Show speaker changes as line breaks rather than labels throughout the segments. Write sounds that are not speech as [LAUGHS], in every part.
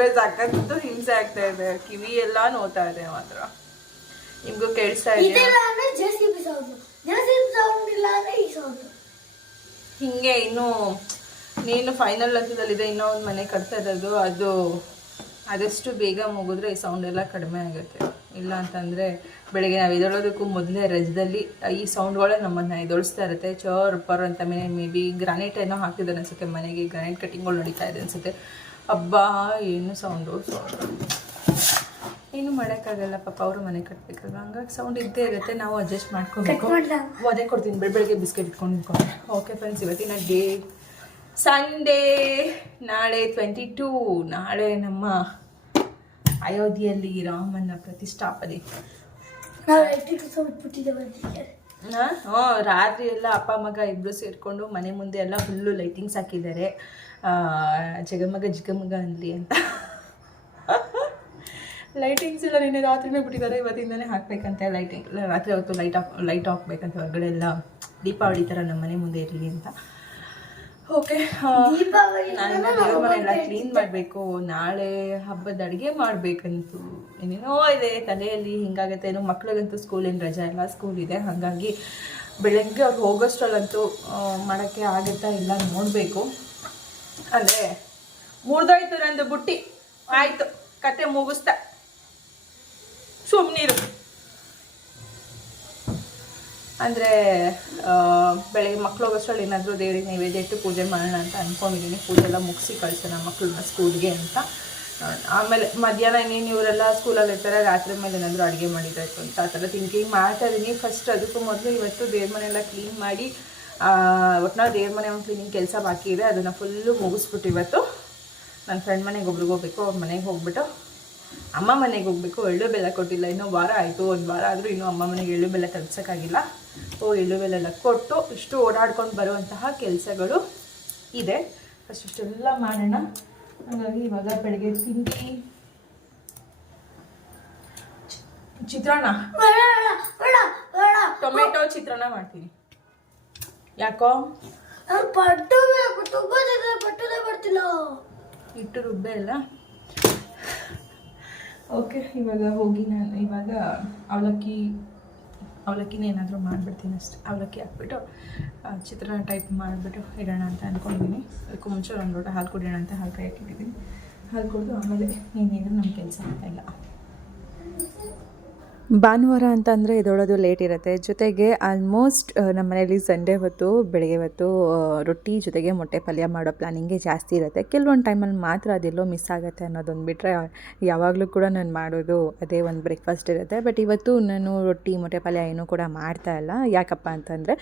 ನಡುವೆ ಸಾಕಷ್ಟು ಹಿಂಸೆ ಆಗ್ತಾ ಇದೆ ಕಿವಿ ಎಲ್ಲ ನೋತಾ ಇದೆ ಮಾತ್ರ. ನಿಮ್ಗೂ ಕೇಳಿಸ್ತಾ
ಇದೆ
ಹಿಂಗೆ ಇನ್ನು ನೀನು ಫೈನಲ್ ಹಂತದಲ್ಲಿದೆ ಇನ್ನೂ ಒಂದು ಮನೆ ಕಟ್ತಾ ಇರೋದು ಅದು ಆದಷ್ಟು ಬೇಗ ಮುಗಿದ್ರೆ ಈ ಸೌಂಡ್ ಎಲ್ಲ ಕಡಿಮೆ ಆಗುತ್ತೆ. ಇಲ್ಲ ಅಂತಂದರೆ ಬೆಳಗ್ಗೆ ನಾವು ಇದೊಳೋದಕ್ಕೂ ಮೊದಲೇ ರಜದಲ್ಲಿ ಈ ಸೌಂಡ್ಗಳೇ ನಮ್ಮನ್ನು ಎದೊಳಿಸ್ತಾ ಇರುತ್ತೆ. ಚೋರ್ ಪರ್ ಅಂತ ಮೇ ಮೇ ಬಿ ಗ್ರಾನೈಟ್ ಏನೋ ಹಾಕಿದ್ದಾರೆ ಅನ್ಸುತ್ತೆ ಮನೆಗೆ ಗ್ರಾನೈಟ್ ಕಟಿಂಗ್ಗಳು ನಡೀತಾ ಇದೆ ಅನ್ಸುತ್ತೆ. ಹಬ್ಬ ಏನು ಸೌಂಡು ಸೌಂಡು ಏನು ಮಾಡೋಕ್ಕಾಗಲ್ಲ ಪಾಪ ಅವರು ಮನೆ ಕಟ್ಟಬೇಕಲ್ವ ಹಂಗಾಗಿ ಸೌಂಡ್ ಇದ್ದೇ ಇರುತ್ತೆ ನಾವು ಅಡ್ಜಸ್ಟ್ ಮಾಡ್ಕೊಬೇಕು. ಒದೆ ಕೊಡ್ತೀನಿ ಬೆಳ ಬೆಳಗ್ಗೆ ಬಿಸ್ಕೆಟ್ ಇಟ್ಕೊಂಡು ಓಕೆ ಫ್ರೆಂಡ್ಸ್ ಇವತ್ತಿನ ಡೇ ಸಂಡೇ ನಾಳೆ ಟ್ವೆಂಟಿ ಟೂ ನಾಳೆ ನಮ್ಮ ಅಯೋಧ್ಯೆಯಲ್ಲಿ ರಾಮನ ಪ್ರತಿಷ್ಠಾಪನೆ. ಹಾಂ? ರಾತ್ರಿ ಎಲ್ಲ ಅಪ್ಪ ಮಗ ಇಬ್ಬರು ಸೇರಿಕೊಂಡು ಮನೆ ಮುಂದೆ ಎಲ್ಲ ಫುಲ್ಲು ಲೈಟಿಂಗ್ಸ್ ಹಾಕಿದ್ದಾರೆ. ಜಗಮಗ ಜಿಗಮಗ ಅಂದ್ಲಿ ಅಂತ. ಲೈಟಿಂಗ್ಸ್ ಎಲ್ಲ ನಿನ್ನೆ ರಾತ್ರಿನೇ ಬಿಟ್ಟಿದ್ದಾರೆ ಇವತ್ತಿಂದನೇ ಹಾಕ್ಬೇಕಂತೆ ಲೈಟಿಂಗ್ ರಾತ್ರಿ ಹೊತ್ತು ಲೈಟ್ ಆಫ್ ಲೈಟ್ ಹಾಕ್ಬೇಕಂತ ಹೊರಗಡೆ ಎಲ್ಲ. ದೀಪಾವಳಿ ಥರ ನಮ್ಮ ಮನೆ ಮುಂದೆ ಇರಲಿ ಅಂತ. ಓಕೆ ನಾನು ದೇವ್ರ ಕ್ಲೀನ್ ಮಾಡಬೇಕು. ನಾಳೆ ಹಬ್ಬದ ಅಡುಗೆ ಮಾಡಬೇಕಂತೂ ಏನೇನೋ ಇದೆ. ತಲೆಯಲ್ಲಿ ಹಿಂಗಾಗತ್ತೆ. ಏನೋ ಮಕ್ಳಿಗಂತೂ ಸ್ಕೂಲಿನ ರಜೆ ಎಲ್ಲ ಸ್ಕೂಲ್ ಇದೆ. ಹಾಗಾಗಿ ಬೆಳಗ್ಗೆ ಅವ್ರು ಹೋಗೋಷ್ಟರಲ್ಲಂತೂ ಮಾಡೋಕ್ಕೆ ಆಗುತ್ತಾ ಇಲ್ಲ ನೋಡಬೇಕು. ಅಂದರೆ ಮುರಿದೋಯ್ತು ನಂದು ಬುಟ್ಟಿ. ಆಯ್ತು, ಕತೆ ಮುಗಿಸ್ತಾ. ಅಂದ್ರೆ ಅಂದರೆ ಬೆಳಗ್ಗೆ ಮಕ್ಳು ಹೋಗೋಷ್ಟ್ರಲ್ಲಿ ಏನಾದರೂ ದೇವ್ರಿಗೆ ನೈವೇದ್ಯ ಇಟ್ಟು ಪೂಜೆ ಮಾಡೋಣ ಅಂತ ಅಂದ್ಕೊಂಡಿದ್ದೀನಿ ಪೂಜೆ ಎಲ್ಲ ಮುಗಿಸಿ ಕಳ್ಸೋಣ ಮಕ್ಳನ್ನ ಸ್ಕೂಲ್ಗೆ ಅಂತ. ಆಮೇಲೆ ಮಧ್ಯಾಹ್ನ ಇನ್ನೇನು ಇವರೆಲ್ಲ ಸ್ಕೂಲಲ್ಲಿ ಇರ್ತಾರೆ, ರಾತ್ರಿ ಮೇಲೆ ಏನಾದರೂ ಅಡುಗೆ ಮಾಡಿದ್ರಾಯ್ತು ಅಂತ ಆ ಥರ ಥಿಂಕಿಂಗ್ ಮಾಡ್ತಾ ಇದ್ದೀನಿ ಫಸ್ಟ್ ಅದಕ್ಕೂ ಮೊದಲು ಇವತ್ತು ದೇವ್ರ ಮನೆಯೆಲ್ಲ ಕ್ಲೀನ್ ಮಾಡಿ ಒಟ್ಟಿನಲ್ಲಿ ದೇವ್ರ ಮನೆ ಒಂದು ಕ್ಲೀನಿಂಗ್ ಕೆಲಸ ಬಾಕಿ ಇದೆ ಅದನ್ನು ಫುಲ್ಲು ಮುಗಿಸ್ಬಿಟ್ಟು ಇವತ್ತು ನನ್ನ ಫ್ರೆಂಡ್ ಮನೆಗೆ ಒಬ್ರಿಗೆ ಹೋಗ್ಬೇಕು ಅವ್ರ ಮನೆಗೆ ಹೋಗ್ಬಿಟ್ಟು ಅಮ್ಮ ಮನೆಗೆ ಹೋಗ್ಬೇಕು ಎಳ್ಳು ಬೆಲ್ಲ ಕೊಟ್ಟಿಲ್ಲ ಇನ್ನೂ ವಾರ ಆಯಿತು ಒಂದು ವಾರ ಆದರೂ ಇನ್ನೂ ಅಮ್ಮ ಮನೆಗೆ ಎಳ್ಳು ಬೆಲ್ಲ ತಲುಪ್ಸೋಕ್ಕಾಗಿಲ್ಲ ಓ ಎಳ್ಳು ಬೆಲ್ಲ ಎಲ್ಲ ಕೊಟ್ಟು ಇಷ್ಟು ಓಡಾಡ್ಕೊಂಡು ಬರುವಂತಹ ಕೆಲಸಗಳು ಇದೆ. ಫಸ್ಟ್ ಇಷ್ಟೆಲ್ಲ ಮಾಡೋಣ. ಹಾಗಾಗಿ ಇವಾಗ ಬೆಳಗ್ಗೆ ತಿಂಡಿ. ಚಿತ್ರಾನ್ನ. ಟೊಮೆಟೊ ಚಿತ್ರಾನ್ನ ಮಾಡ್ತೀನಿ. ಯಾಕೋ? ಇಟ್ಟು ರುಬ್ಬೆ ಅಲ್ಲ ಓಕೆ ಇವಾಗ ಹೋಗಿ ನಾನು ಇವಾಗ ಅವಲಕ್ಕಿ ಅವಲಕ್ಕಿನ ಏನಾದರೂ ಮಾಡಿಬಿಡ್ತೀನಿ ಅಷ್ಟೆ. ಅವಲಕ್ಕಿ ಹಾಕ್ಬಿಟ್ಟು ಚಿತ್ರಾನ್ನ ಟೈಪ್ ಮಾಡಿಬಿಟ್ಟು ಇಡೋಣ ಅಂತ ಅಂದ್ಕೊಂಡಿದ್ದೀನಿ ಅದಕ್ಕೂ ಮುಂಚೆ ಒಂದು ಲೋಟ ಹಾಲು ಕುಡಿಯೋಣ ಅಂತ ಹಾಲು ಕೈ ಹಾಕಿಟ್ಟಿದ್ದೀನಿ ಹಾಲು ಕುಡಿದು ಆಮೇಲೆ ಇನ್ನೇನು ನಮ್ಮ ಕೆಲಸ ಅಂತ ಇಲ್ಲ.
ಭಾನುವಾರ ಅಂತ ಅಂದರೆ ಇದೊಳೋದು ಲೇಟ್ ಇರುತ್ತೆ. ಜೊತೆಗೆ ಆಲ್ಮೋಸ್ಟ್ ನಮ್ಮ ಮನೇಲಿ ಸಂಡೇ ಹೊತ್ತು, ಬೆಳಗ್ಗೆ ಹೊತ್ತು ರೊಟ್ಟಿ ಜೊತೆಗೆ ಮೊಟ್ಟೆ ಪಲ್ಯ ಮಾಡೋ ಪ್ಲಾನಿಂಗೇ ಜಾಸ್ತಿ ಇರುತ್ತೆ. ಕೆಲವೊಂದು ಟೈಮಲ್ಲಿ ಮಾತ್ರ ಅದೆಲ್ಲೋ ಮಿಸ್ ಆಗುತ್ತೆ ಅನ್ನೋದೊಂದು ಬಿಟ್ಟರೆ ಯಾವಾಗಲೂ ಕೂಡ ನಾನು ಮಾಡೋದು ಅದೇ ಒಂದು ಬ್ರೇಕ್ಫಾಸ್ಟ್ ಇರುತ್ತೆ. ಬಟ್ ಇವತ್ತು ನಾನು ರೊಟ್ಟಿ, ಮೊಟ್ಟೆ ಪಲ್ಯ ಏನೂ ಕೂಡ ಮಾಡ್ತಾ ಇಲ್ಲ. ಯಾಕಪ್ಪ ಅಂತಂದರೆ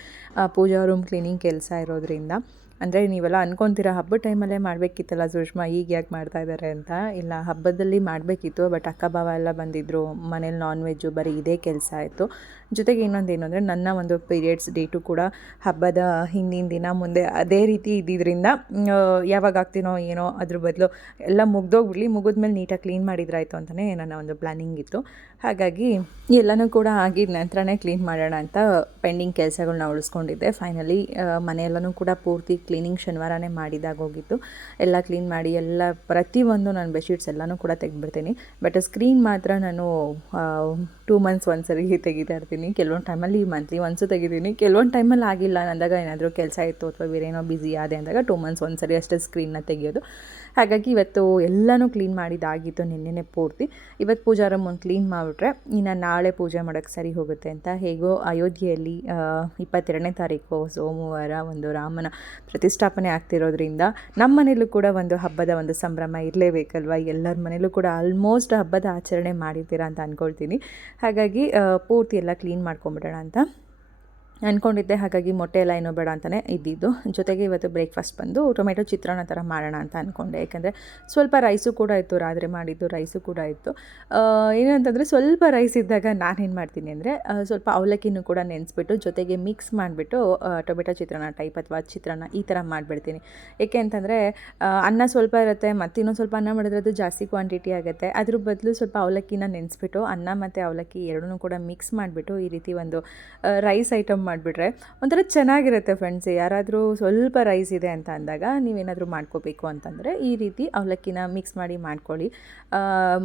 ಪೂಜಾ ರೂಮ್ ಕ್ಲೀನಿಂಗ್ ಕೆಲಸ ಇರೋದ್ರಿಂದ. ಅಂದರೆ ನೀವೆಲ್ಲ ಅನ್ಕೊತೀರ ಹಬ್ಬದ ಟೈಮಲ್ಲೇ ಮಾಡಬೇಕಿತ್ತಲ್ಲ ಸುಷ್ಮಾ ಈಗ ಯಾಕೆ ಮಾಡ್ತಾ ಇದ್ದಾರೆ ಅಂತ. ಇಲ್ಲ, ಹಬ್ಬದಲ್ಲಿ ಮಾಡಬೇಕಿತ್ತು ಬಟ್ ಅಕ್ಕ ಭಾವ ಎಲ್ಲ ಬಂದಿದ್ದರು ಮನೇಲಿ ನಾನ್ ವೆಜ್ಜು ಬರೀ ಇದೇ ಕೆಲಸ ಆಯಿತು ಜೊತೆಗೆ ಇನ್ನೊಂದು ಏನು ಅಂದರೆ ನನ್ನ ಒಂದು ಪೀರಿಯಡ್ಸ್ ಡೇಟು ಕೂಡ ಹಬ್ಬದ ಹಿಂದಿನ ದಿನ ಮುಂದೆ ಅದೇ ರೀತಿ ಇದ್ದಿದ್ದರಿಂದ ಯಾವಾಗ ಆಗ್ತೀನೋ ಏನೋ ಅದ್ರ ಬದಲು ಎಲ್ಲ ಮುಗಿದ ಮುಗಿದ್ಮೇಲೆ ನೀಟಾಗಿ ಕ್ಲೀನ್ ಮಾಡಿದ್ರಾಯ್ತು ಅಂತಲೇ ನನ್ನ ಒಂದು ಪ್ಲ್ಯಾನಿಂಗ್ ಇತ್ತು. ಹಾಗಾಗಿ ಎಲ್ಲನೂ ಕೂಡ ಆಗಿದ ನಂತರನೇ ಕ್ಲೀನ್ ಮಾಡೋಣ ಅಂತ ಪೆಂಡಿಂಗ್ ಕೆಲಸಗಳನ್ನ ಉಳಿಸ್ಕೊಂಡಿದ್ದೆ. ಫೈನಲಿ ಮನೆಯೆಲ್ಲನೂ ಕೂಡ ಪೂರ್ತಿ ಕ್ಲೀನಿಂಗ್ ಶನಿವಾರನೇ ಮಾಡಿದಾಗ ಹೋಗಿತ್ತು. ಎಲ್ಲ ಕ್ಲೀನ್ ಮಾಡಿ ಎಲ್ಲ ಪ್ರತಿಯೊಂದು ನಾನು ಬೆಡ್ಶೀಟ್ಸ್ ಎಲ್ಲನೂ ಕೂಡ ತೆಗೆದ್ಬಿಡ್ತೀನಿ. ಬಟ್ ಸ್ಕ್ರೀನ್ ಮಾತ್ರ ನಾನು ಟೂ ಮಂತ್ಸ್ ಒಂದ್ಸರಿ [LAUGHS] ತೆಗಿತಾ ಇರ್ತೀನಿ. ಕೆಲವೊಂದು ಟೈಮಲ್ಲಿ ಮಂತ್ಲಿ ಒನ್ಸು ತೆಗಿತೀನಿ. ಕೆಲವೊಂದು ಟೈಮಲ್ಲಿ ಆಗಿಲ್ಲ. ಅಂದಾಗ ಏನಾದರೂ ಕೆಲಸ ಇತ್ತು ಅಥವಾ ಬೇರೇನೋ ಬ್ಯುಸಿ ಆದೆ ಅಂದಾಗ ಟೂ ಮಂತ್ಸ್ ಒಂದ್ಸರಿ ಅಷ್ಟೇ ಸ್ಕ್ರೀನ್ನ ತೆಗೆಯೋದು. ಹಾಗಾಗಿ ಇವತ್ತು ಎಲ್ಲನೂ ಕ್ಲೀನ್ ಮಾಡಿದ್ದಾಗಿತ್ತು ನಿನ್ನೆನೆ ಪೂರ್ತಿ. ಇವತ್ತು ಪೂಜಾರ ಮುಂದೆ ಕ್ಲೀನ್ ಮಾಡಿಬಿಟ್ರೆ ಇನ್ನು ನಾಳೆ ಪೂಜೆ ಮಾಡೋಕ್ಕೆ ಸರಿ ಹೋಗುತ್ತೆ ಅಂತ ಹೇಗೋ ಅಯೋಧ್ಯೆಯಲ್ಲಿ ಇಪ್ಪತ್ತೆರಡನೇ ತಾರೀಕು, ಸೋಮವಾರ ಒಂದು ರಾಮನ ಪ್ರತಿಷ್ಠಾಪನೆ ಆಗ್ತಿರೋದ್ರಿಂದ ನಮ್ಮ ಮನೇಲೂ ಕೂಡ ಒಂದು ಹಬ್ಬದ ಒಂದು ಸಂಭ್ರಮ ಇರಲೇಬೇಕಲ್ವ? ಎಲ್ಲರ ಮನೇಲೂ ಕೂಡ ಆಲ್ಮೋಸ್ಟ್ ಹಬ್ಬದ ಆಚರಣೆ ಮಾಡಿರ್ತೀರಾ ಅಂತ ಅಂದ್ಕೊಳ್ತೀನಿ ಹಾಗಾಗಿ ಪೂರ್ತಿ ಎಲ್ಲ ಕ್ಲೀನ್ ಮಾಡ್ಕೊಂಬಿಡೋಣ ಅಂತ.
ಅಂದ್ಕೊಂಡಿದ್ದೆ ಹಾಗಾಗಿ ಮೊಟ್ಟೆ ಎಲ್ಲ ಏನೂ ಬೇಡ ಅಂತಲೇ ಇದ್ದಿದ್ದು. ಜೊತೆಗೆ ಇವತ್ತು ಬ್ರೇಕ್ಫಾಸ್ಟ್ ಬಂದು ಟೊಮೆಟೊ ಚಿತ್ರಾನ್ನ ಥರ ಮಾಡೋಣ ಅಂತ ಅಂದ್ಕೊಂಡೆ ಯಾಕಂದರೆ ಸ್ವಲ್ಪ ರೈಸು ಕೂಡ ಇತ್ತು, ರಾತ್ರಿ ಮಾಡಿದ್ದು ರೈಸು ಕೂಡ ಇತ್ತು. ಏನಂತಂದರೆ ಸ್ವಲ್ಪ ರೈಸ್ ಇದ್ದಾಗ ನಾನೇನು ಮಾಡ್ತೀನಿ ಅಂದರೆ ಸ್ವಲ್ಪ ಅವಲಕ್ಕಿನೂ ಕೂಡ ನೆನೆಸ್ಬಿಟ್ಟು ಜೊತೆಗೆ ಮಿಕ್ಸ್ ಮಾಡಿಬಿಟ್ಟು ಟೊಮೆಟೊ ಚಿತ್ರಾನ್ನ ಟೈಪ್ ಅಥವಾ ಚಿತ್ರಾನ್ನ ಈ ಥರ ಮಾಡಿಬಿಡ್ತೀನಿ. ಏಕೆ ಅಂತಂದರೆ ಅನ್ನ ಸ್ವಲ್ಪ ಇರುತ್ತೆ, ಮತ್ತು ಇನ್ನೊಂದು ಸ್ವಲ್ಪ ಅನ್ನ ಮಾಡಿದ್ರೆ ಅದು ಜಾಸ್ತಿ ಕ್ವಾಂಟಿಟಿ ಆಗುತ್ತೆ. ಅದ್ರ ಬದಲು ಸ್ವಲ್ಪ ಅವಲಕ್ಕಿನ ನೆನೆಸ್ಬಿಟ್ಟು, ಅನ್ನ ಮತ್ತು ಅವಲಕ್ಕಿ ಎರಡನ್ನೂ ಕೂಡ ಮಿಕ್ಸ್ ಮಾಡಿಬಿಟ್ಟು ಈ ರೀತಿ ಒಂದು ರೈಸ್ ಐಟಮ್ ಮಾಡಿಬಿಟ್ರೆ ಒಂಥರ ಚೆನ್ನಾಗಿರುತ್ತೆ ಫ್ರೆಂಡ್ಸ್ ಯಾರಾದರೂ ಸ್ವಲ್ಪ ರೈಸ್ ಇದೆ ಅಂತ ಅಂದಾಗ ನೀವೇನಾದರೂ ಮಾಡ್ಕೋಬೇಕು ಅಂತಂದರೆ ಈ ರೀತಿ ಅವಲಕ್ಕಿನ ಮಿಕ್ಸ್ ಮಾಡಿ ಮಾಡ್ಕೊಳ್ಳಿ.